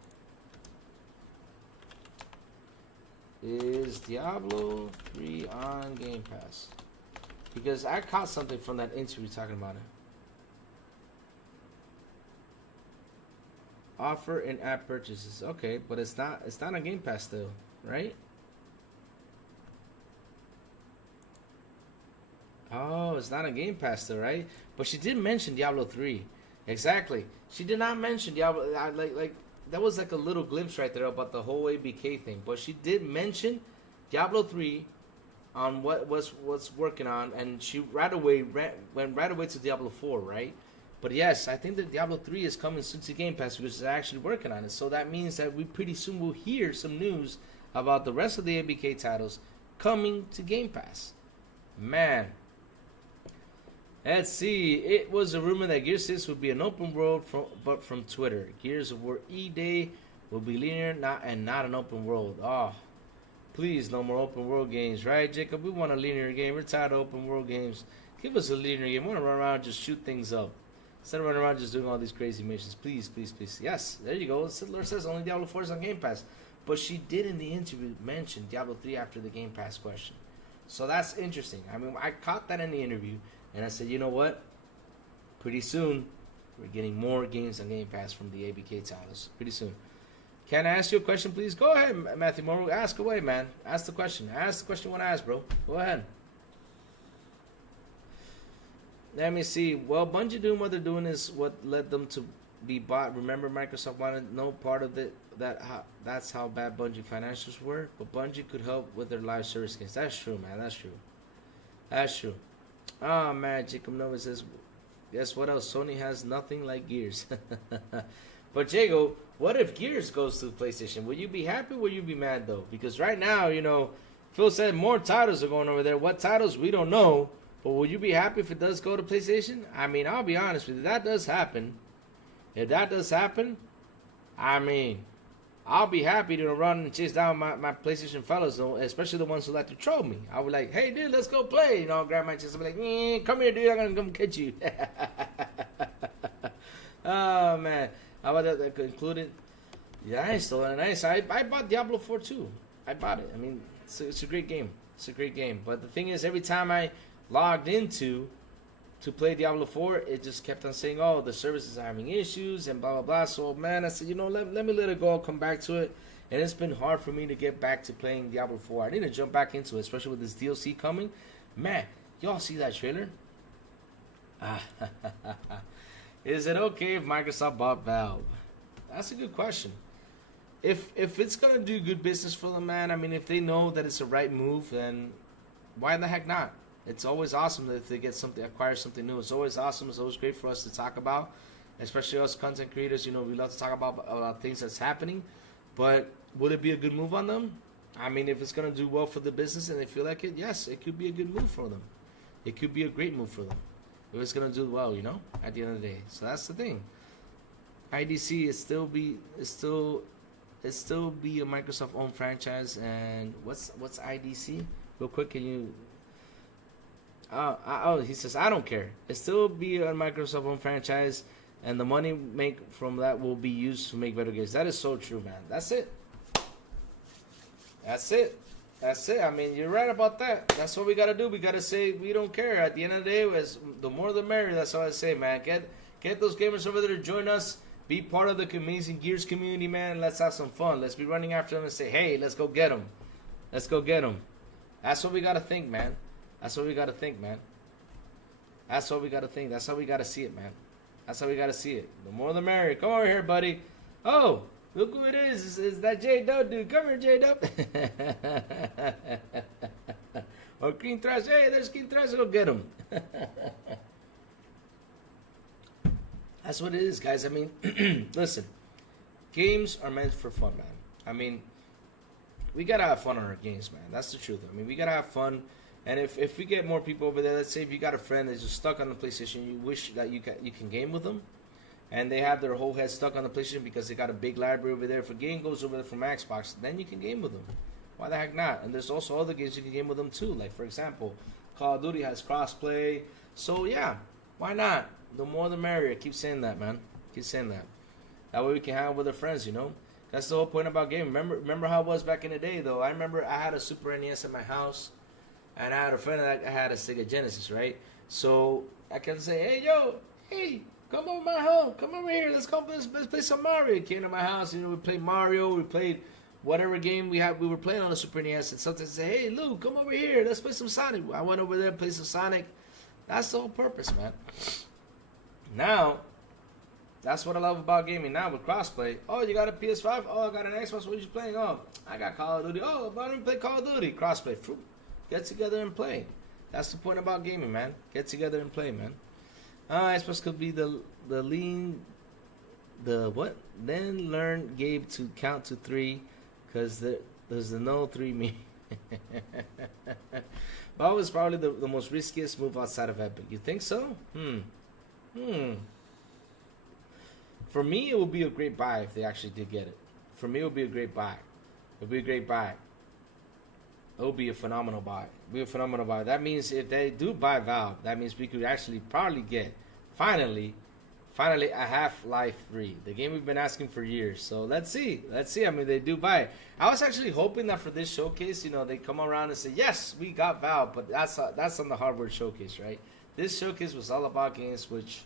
Is Diablo 3 on Game Pass? Because I caught something from that interview talking about it. Offer in-app purchases. Okay, but it's not on Game Pass still, right? Oh, it's not on Game Pass still, right? But she did mention Diablo 3. Exactly. She did not mention Diablo. Like that was like a little glimpse right there about the whole ABK thing. But she did mention Diablo 3 on what's working on, and she went right away to Diablo 4, right? But yes, I think that Diablo 3 is coming soon to Game Pass because they're actually working on it. So that means that we pretty soon will hear some news about the rest of the ABK titles coming to Game Pass. Man. Let's see. It was a rumor that Gears 6 would be an open world, but from Twitter. Gears of War E-Day will be linear, not an open world. Oh, please, no more open world games, right, Jacob? We want a linear game. We're tired of open world games. Give us a linear game. We want to run around and just shoot things up. Instead of running around just doing all these crazy missions. Please, please, please. Yes, there you go. Sidler says only Diablo 4 is on Game Pass. But she did in the interview mention Diablo 3 after the Game Pass question. So that's interesting. I mean, I caught that in the interview. And I said, you know what? Pretty soon, we're getting more games on Game Pass from the ABK titles. Pretty soon. Can I ask you a question, please? Go ahead, Matthew Moore. Ask away, man. Ask the question. Ask the question you want to ask, bro. Go ahead. Let me see. Well, Bungie doing what they're doing is what led them to be bought. Remember, Microsoft wanted no part of it. That's how bad Bungie financials were. But Bungie could help with their live service games. That's true, man. That's true. That's true. Oh, man. Jacob Nova says, guess what else? Sony has nothing like Gears. But, Jago, what if Gears goes to PlayStation? Will you be happy or will you be mad, though? Because right now, you know, Phil said more titles are going over there. What titles? We don't know. But will you be happy if it does go to PlayStation? I mean, I'll be honest with you. That does happen. If that does happen, I mean, I'll be happy to run and chase down my PlayStation fellas, especially the ones who like to troll me. I would like, hey, dude, let's go play. You know, I'll grab my chest and be like, come here, dude. I'm going to come get you. Oh, man. How about that concluded? Yeah, I still nice. I bought Diablo 4 too. I bought it. I mean, it's a great game. It's a great game. But the thing is, every time I logged into to play Diablo 4, it just kept on saying, oh, the services are having issues and blah, blah, blah. So, man, I said, you know, let me let it go. I'll come back to it. And it's been hard for me to get back to playing Diablo 4. I need to jump back into it, especially with this DLC coming. Man, y'all see that trailer? Is it okay if Microsoft bought Valve? That's a good question. If it's going to do good business for them, man, I mean, if they know that it's the right move, then why the heck not? It's always awesome that if they get something, acquire something new. It's always awesome. It's always great for us to talk about, especially us content creators. You know, we love to talk about things that's happening. But would it be a good move on them? I mean, if it's going to do well for the business and they feel like it, yes, it could be a good move for them. It could be a great move for them if it's going to do well, you know, at the end of the day. So that's the thing. IDC is still be a Microsoft-owned franchise. And what's IDC? Real quick, can you... he says, I don't care. It still be a Microsoft-owned franchise, and the money make from that will be used to make better games. That is so true, man. That's it. That's it. That's it. I mean, you're right about that. That's what we got to do. We got to say we don't care. At the end of the day, the more the merrier. That's all I say, man. Get those gamers over there to join us. Be part of the amazing Gears community, man. Let's have some fun. Let's be running after them and say, hey, let's go get them. Let's go get them. That's what we got to think, man. That's what we got to think, man. That's what we got to think. That's how we got to see it, man. That's how we got to see it. The more the merrier. Come over here, buddy. Oh, look who it is. It's that J-Dub dude. Come here, J-Dub. Or Green Thrash. Hey, there's Green Thrash. Go get him. That's what it is, guys. I mean, listen. Games are meant for fun, man. I mean, we got to have fun on our games, man. That's the truth. I mean, we got to have fun. And if we get more people over there, let's say if you got a friend that's just stuck on the PlayStation, you wish that you can game with them, and they have their whole head stuck on the PlayStation because they got a big library over there. If a game goes over there from Xbox, then you can game with them. Why the heck not? And there's also other games you can game with them too. Like, for example, Call of Duty has crossplay. So, yeah, why not? The more the merrier. Keep saying that, man. Keep saying that. That way we can hang out with our friends, you know? That's the whole point about gaming. Remember how it was back in the day, though? I remember I had a Super NES at my house. And I had a friend that had a Sega Genesis, right? So I can say, hey, come over my home. Come over here. Let's play some Mario. He came to my house. You know, we played Mario. We played whatever game we were playing on the Super NES. And sometimes say, hey, Lou, come over here. Let's play some Sonic. I went over there and played some Sonic. That's the whole purpose, man. Now, that's what I love about gaming now with crossplay. Oh, you got a PS5? Oh, I got an Xbox. What are you playing? Oh, I got Call of Duty. Oh, I don't play Call of Duty. Crossplay. Get together and play. That's the point about gaming, man. Get together and play, man. I suppose could be the what? Then learn Gabe to count to 3, because there's the no 3 me. Bob was probably the most riskiest move outside of Epic. You think so? For me, it would be a great buy if they actually did get it. For me, it would be a great buy. It would be a great buy. It would be a phenomenal buy. That means if they do buy Valve, that means we could actually probably get, finally, a Half-Life 3. The game we've been asking for years. So let's see. I mean, they do buy it. I was actually hoping that for this showcase, you know, they come around and say, yes, we got Valve. But that's on the hardware showcase, right? This showcase was all about games, which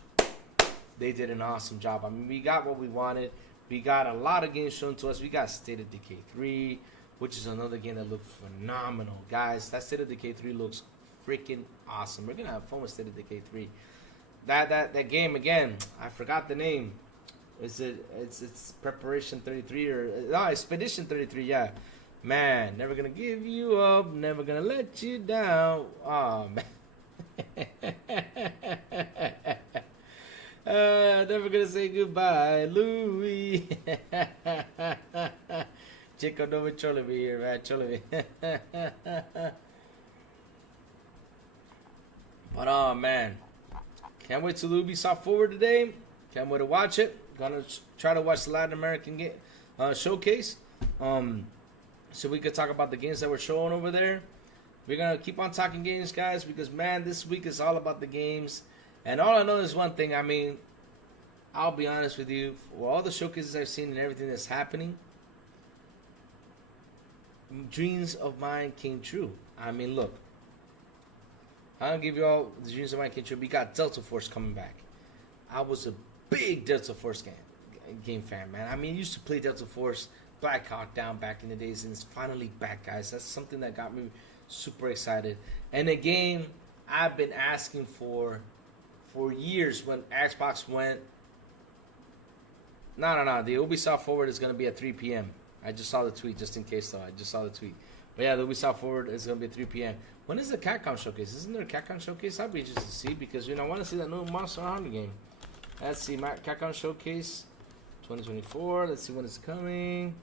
they did an awesome job. I mean, we got what we wanted. We got a lot of games shown to us. We got State of Decay 3, which is another game that looked phenomenal. Guys, that State of Decay 3 looks freaking awesome. We're going to have fun with State of Decay 3. That game, again, I forgot the name. It's Preparation 33 or... No, Expedition 33, yeah. Man, never going to give you up. Never going to let you down. Oh, man. Never going to say goodbye, Louis. Chico, don't be trolling me here, man. Trolling me. But, oh, man. Can't wait till Ubisoft Forward today. Can't wait to watch it. Gonna try to watch the Latin American showcase. So we could talk about the games that we're showing over there. We're going to keep on talking games, guys, because, man, this week is all about the games. And all I know is one thing. I mean, I'll be honest with you. For all the showcases I've seen and everything that's happening, dreams of mine came true. I mean, look. I'll give you all the dreams of my kitchen. We got Delta Force coming back. I was a big Delta Force game fan, man. I mean, I used to play Delta Force, Black Hawk Down back in the days, and it's finally back, guys. That's something that got me super excited. And a game I've been asking for years when Xbox went. No. The Ubisoft Forward is going to be at 3 p.m. I just saw the tweet, just in case, though. I just saw the tweet. But yeah, the Ubisoft Forward is going to be at 3 p.m. When is the Capcom Showcase? Isn't there a Capcom Showcase? I'd be interested to see because, I want to see that new Monster Hunter game. Let's see, Capcom Showcase 2024. Let's see when it's coming.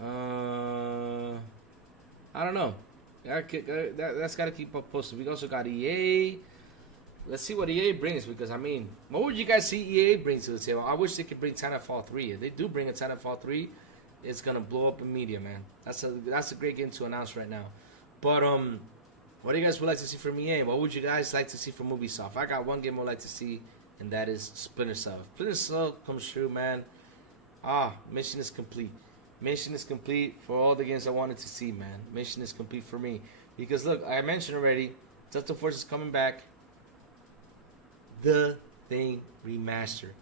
I don't know. That's got to keep up posted. We also got EA. Let's see what EA brings because, what would you guys see EA bring to the table? I wish they could bring Titanfall 3. If they do bring a Titanfall 3, it's going to blow up in media, man. That's a great game to announce right now. But, what do you guys would like to see from EA? What would you guys like to see from Ubisoft? I got one game I'd like to see, and that is Splinter Cell. Splinter Cell comes true, man. Mission is complete. Mission is complete for all the games I wanted to see, man. Mission is complete for me. Because, look, I mentioned already, Delta Force is coming back. The Thing Remastered.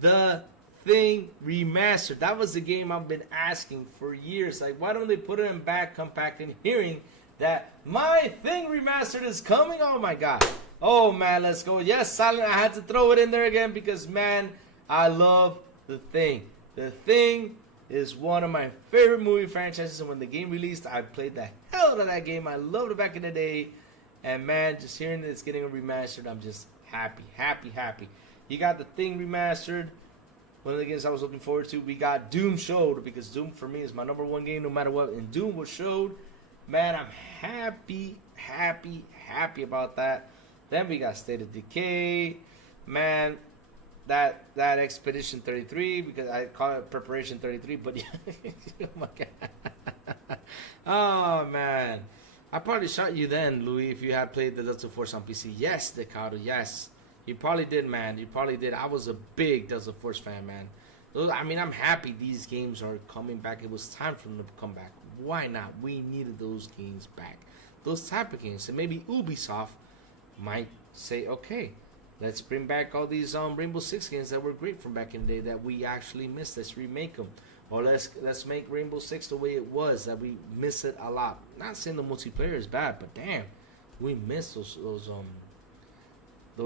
The Thing Remastered. That was the game I've been asking for years. Like, why don't they put it in back compact and hearing that my Thing Remastered is coming? Oh, my God. Oh, man, let's go. Yes, Silent, I had to throw it in there again because, man, I love The Thing. The Thing is one of my favorite movie franchises, and when the game released, I played the hell out of that game. I loved it back in the day, and, man, just hearing that it's getting a remastered, I'm just happy. You got The Thing Remastered. One of the games I was looking forward to. We got Doom showed because Doom for me is my number one game no matter what. And Doom was showed. Man, I'm happy about that. Then we got State of Decay. Man, that Expedition 33 because I call it Preparation 33. But oh my God. Oh man. I probably shot you then, Louis, if you had played the Delta Force on PC. Yes, Decado, yes. You probably did, man. You probably did. I was a big Delta Force fan, man. I'm happy these games are coming back. It was time for them to come back. Why not? We needed those games back. Those type of games. And maybe Ubisoft might say, okay, let's bring back all these Rainbow Six games that were great from back in the day that we actually missed. Let's remake them. Or let's make Rainbow Six the way it was, that we miss it a lot. Not saying the multiplayer is bad, but damn, we miss those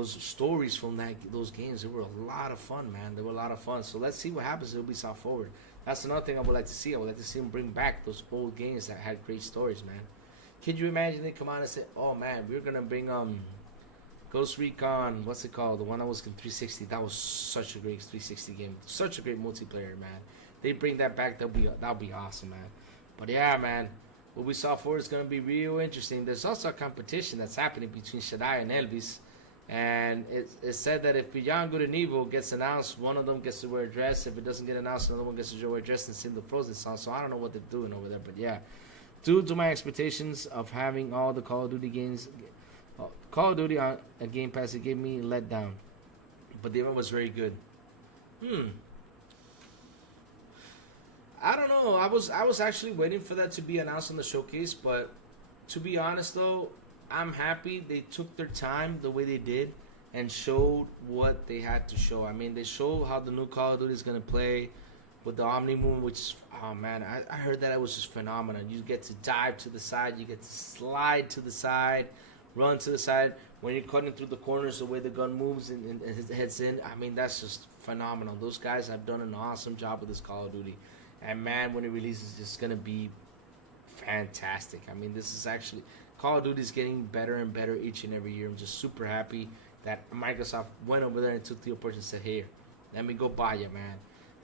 stories from those games. They were a lot of fun, man. They were a lot of fun. So let's see what happens to Ubisoft Forward. That's another thing I would like to see. I would like to see them bring back those old games that had great stories, man. Can you imagine they come out and say, oh man, we're gonna bring Ghost Recon, what's it called? The one that was in 360. That was such a great 360 game. Such a great multiplayer, man. They bring that back, that'll be awesome, man. But yeah, man, what we saw for is gonna be real interesting. There's also a competition that's happening between Shaddai and Elvis, and it's said that if Beyond Good and Evil gets announced, one of them gets to wear a dress. If it doesn't get announced, another one gets to wear a dress and sing the Frozen song. So I don't know what they're doing over there, but yeah, due to my expectations of having all the Call of Duty games, Call of Duty on a Game Pass, it gave me a letdown. But the event was very good. I don't know. I was actually waiting for that to be announced on the showcase, but to be honest though, I'm happy they took their time the way they did and showed what they had to show. They showed how the new Call of Duty is gonna play with the Omni Moon, which is, oh man, I heard that it was just phenomenal. You get to dive to the side, you get to slide to the side, run to the side. When you're cutting through the corners, the way the gun moves and heads in, that's just phenomenal. Those guys have done an awesome job with this Call of Duty. And man, when it releases, it's going to be fantastic. This is actually, Call of Duty is getting better and better each and every year. I'm just super happy that Microsoft went over there and took the opportunity and said, here, let me go buy you, man.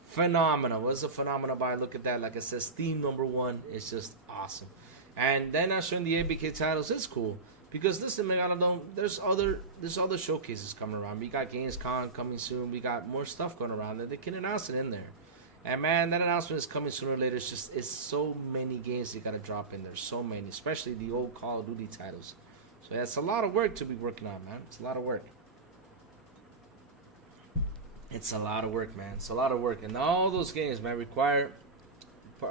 Phenomenal. What's a phenomenal buy? Look at that. Like I said, Steam #1. It's just awesome. And then not showing the ABK titles is cool. Because listen, Megalodon, there's other showcases coming around. We got Gamescom coming soon. We got more stuff going around that they can announce it in there. And man, that announcement is coming sooner or later. It's so many games they gotta drop in there. So many, especially the old Call of Duty titles. So yeah, it's a lot of work to be working on, man. It's a lot of work. It's a lot of work, man. It's a lot of work. And all those games, man,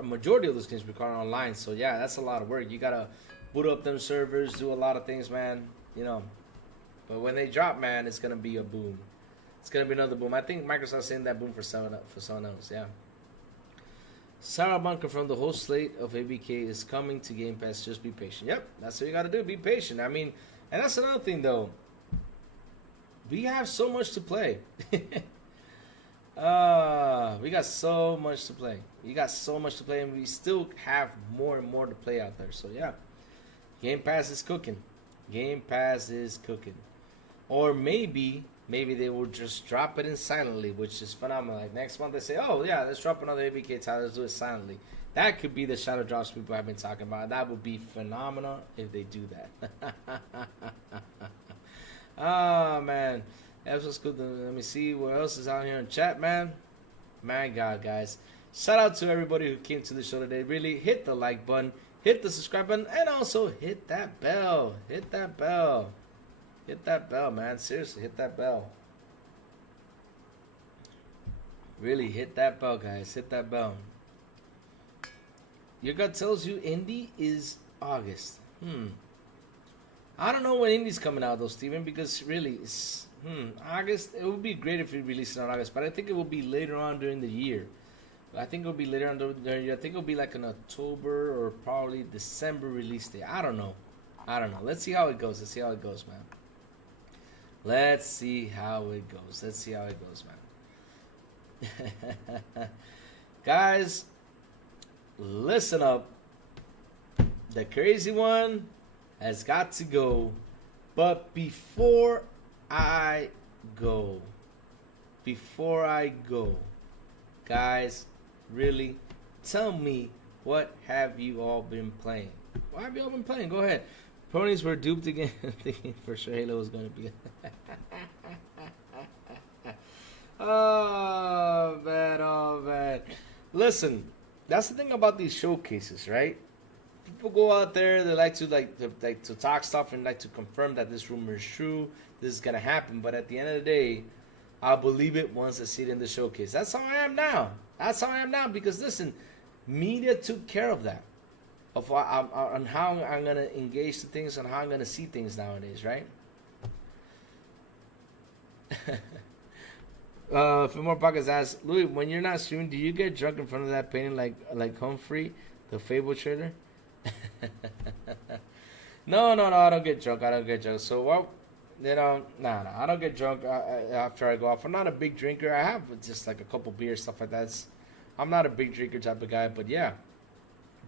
majority of those games require online. So yeah, that's a lot of work. You gotta boot up them servers, do a lot of things, man. You know, but when they drop, man, it's gonna be a boom. It's gonna be another boom. I think Microsoft's saying that boom for someone else. Yeah. Sarah Bunker from the whole slate of ABK is coming to Game Pass. Just be patient. Yep, that's what you gotta do. Be patient. I mean, and that's another thing though. We have so much to play. We got so much to play. We got so much to play, and we still have more and more to play out there. So yeah, Game Pass is cooking. Game Pass is cooking. Or maybe they will just drop it in silently, which is phenomenal. Like next month they say, oh yeah, let's drop another ABK title. Let's do it silently. That could be the shadow drops people have been talking about. That would be phenomenal if they do that. Oh man, that's what's good. Let me see what else is out here in chat, man. My God, guys. Shout out to everybody who came to the show today. Really hit the like button, hit the subscribe button, and also hit that bell. Hit that bell. Hit that bell, man. Seriously, hit that bell. Really hit that bell, guys. Hit that bell. Your gut tells you Indy is August. I don't know when Indy's coming out though, Steven, because really it's August. It would be great if we release it in August, but I think it will be later on during the year. I think it will be later on during the year. I think it will be like an October or probably December release day. I don't know. Let's see how it goes. Let's see how it goes, man. Let's see how it goes. Let's see how it goes, man. Guys, listen up. The crazy one has got to go. But before I go, guys, really, tell me, what have you all been playing? What have you all been playing? Go ahead. Ponies were duped again, thinking for sure Halo was going to be. Oh man. Listen, that's the thing about these showcases, right? People go out there, they like to talk stuff and like to confirm that this rumor is true, this is gonna happen. But at the end of the day, I'll believe it once I see it in the showcase. That's how I am now. Because listen, media took care of that. On how I'm going to engage to things and how I'm going to see things nowadays, right? More Pockets asks, Louis, when you're not streaming, do you get drunk in front of that painting like Humphrey, the Fable trader? No, I don't get drunk. So what? No, I don't get drunk after I go off. I'm not a big drinker. I have just like a couple beers, stuff like that. I'm not a big drinker type of guy, but yeah.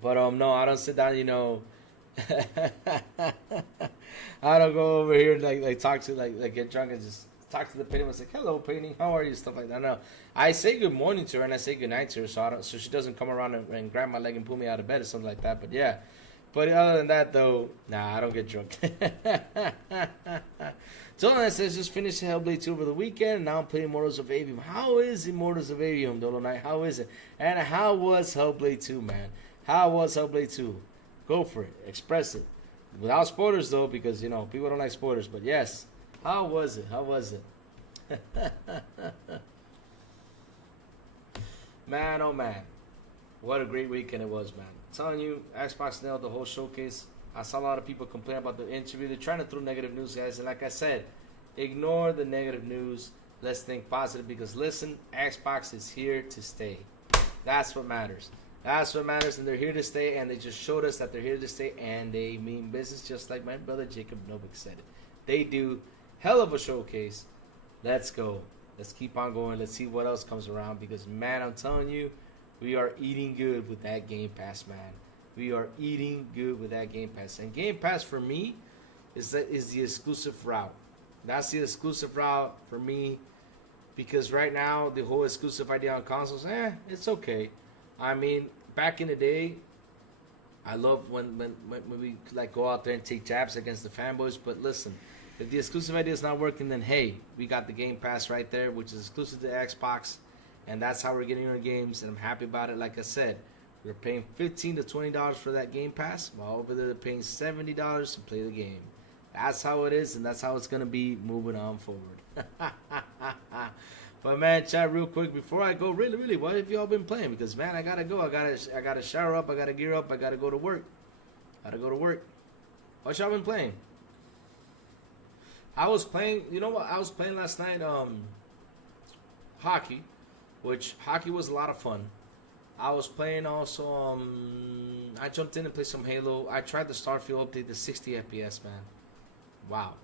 But no, I don't sit down, you know. I don't go over here and like talk to like get drunk and just talk to the painting. I was like, hello painting, how are you? Stuff like that. No. I say good morning to her and I say good night to her so she doesn't come around and grab my leg and pull me out of bed or something like that. But yeah. But other than that though, nah, I don't get drunk. Dolan says just finished Hellblade 2 over the weekend and now I'm playing Immortals of Avium. How is Immortals of Avium, Dolan Knight? How is it? And how was Hellblade 2, man? How was Hellblade 2? Go for it. Express it. Without spoilers, though, because, you know, people don't like spoilers. But, yes. How was it? Man, oh, man. What a great weekend it was, man. I'm telling you, Xbox nailed the whole showcase. I saw a lot of people complain about the interview. They're trying to throw negative news, guys. And like I said, ignore the negative news. Let's think positive because, listen, Xbox is here to stay. That's what matters. That's what matters, and they're here to stay, and they just showed us that they're here to stay, and they mean business just like my brother Jacob Novik said it. They do. Hell of a showcase. Let's go. Let's keep on going. Let's see what else comes around, because, man, I'm telling you, we are eating good with that Game Pass, man. We are eating good with that Game Pass. And Game Pass, for me, is the exclusive route. That's the exclusive route for me, because right now, the whole exclusive idea on consoles, it's okay. I mean, back in the day, I love when we like go out there and take jabs against the fanboys. But listen, if the exclusive idea is not working, then hey, we got the Game Pass right there, which is exclusive to Xbox, and that's how we're getting our games. And I'm happy about it. Like I said, we're paying $15 to $20 for that Game Pass, while over there they're paying $70 to play the game. That's how it is, and that's how it's gonna be moving on forward. But man, chat real quick before I go. Really, what have y'all been playing? Because man, I gotta go. I gotta shower up. I gotta gear up. I gotta go to work. What y'all been playing? I was playing. You know what? I was playing last night. Hockey, which hockey was a lot of fun. I was playing also. I jumped in and played some Halo. I tried the Starfield update, the 60 FPS, man. Wow,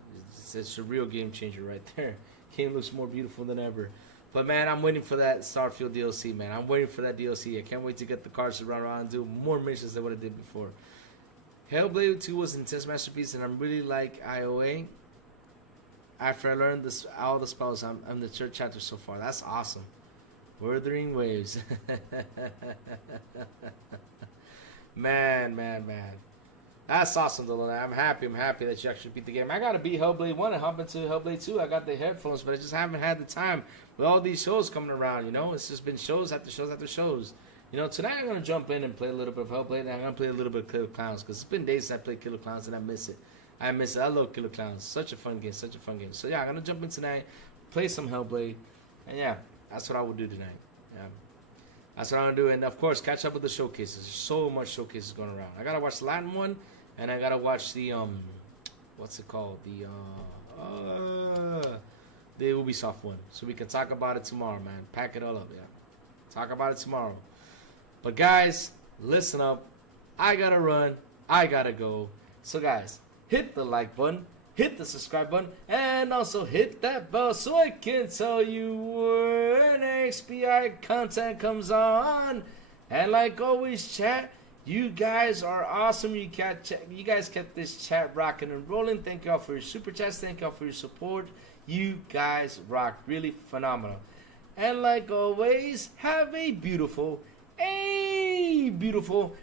it's a real game changer right there. Game looks more beautiful than ever. But man, I'm waiting for that Starfield DLC, man. I'm waiting for that DLC. I can't wait to get the cards to run around and do more missions than what I did before. Hellblade 2 was an intense masterpiece, and I'm really like IOA. After I learned this, all the spells, I'm the third chapter so far. That's awesome. Wuthering Waves. man. That's awesome, though. I'm happy that you actually beat the game. I gotta beat Hellblade 1 and hop into Hellblade 2. I got the headphones, but I just haven't had the time with all these shows coming around, you know? It's just been shows after shows after shows. You know, tonight I'm gonna jump in and play a little bit of Hellblade, and I'm gonna play a little bit of Killer Clowns, because it's been days since I played Killer Clowns, and I miss it. I love Killer Clowns. Such a fun game, So yeah, I'm gonna jump in tonight, play some Hellblade, and yeah, that's what I will do tonight. Yeah. That's what I'm gonna do, and of course, catch up with the showcases. There's so much showcases going around. I gotta watch the Latin one, and I gotta watch the what's it called? The Ubisoft one. So we can talk about it tomorrow, man. Pack it all up, yeah. Talk about it tomorrow. But guys, listen up. I gotta run. I gotta go. So guys, hit the like button, hit the subscribe button, and also hit that bell so I can tell you when XPI content comes on. And like always, chat, you guys are awesome. You guys kept this chat rocking and rolling. Thank y'all for your super chats. Thank y'all for your support. You guys rock. Really phenomenal. And like always, have a beautiful,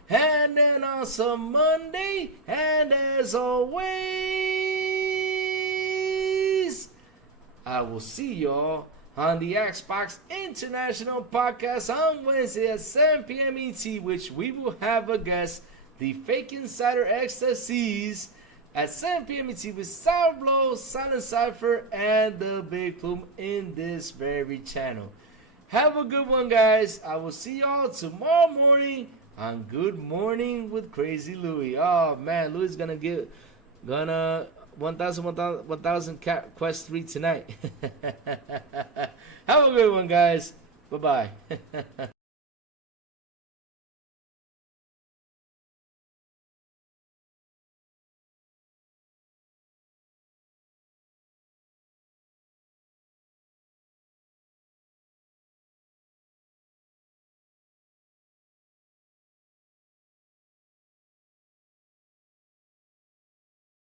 and an awesome Monday. And as always, I will see y'all on the Xbox International Podcast on Wednesday at 7 p.m. ET, which we will have a guest, the Fake Insider Ecstasies, at 7 p.m. ET with Sourblow, Silent Cypher, and the Big Plume in this very channel. Have a good one, guys. I will see y'all tomorrow morning on Good Morning with Crazy Louie. Oh man, Louie's gonna 1000 Quest 3 tonight. Have a good one, guys. Bye bye.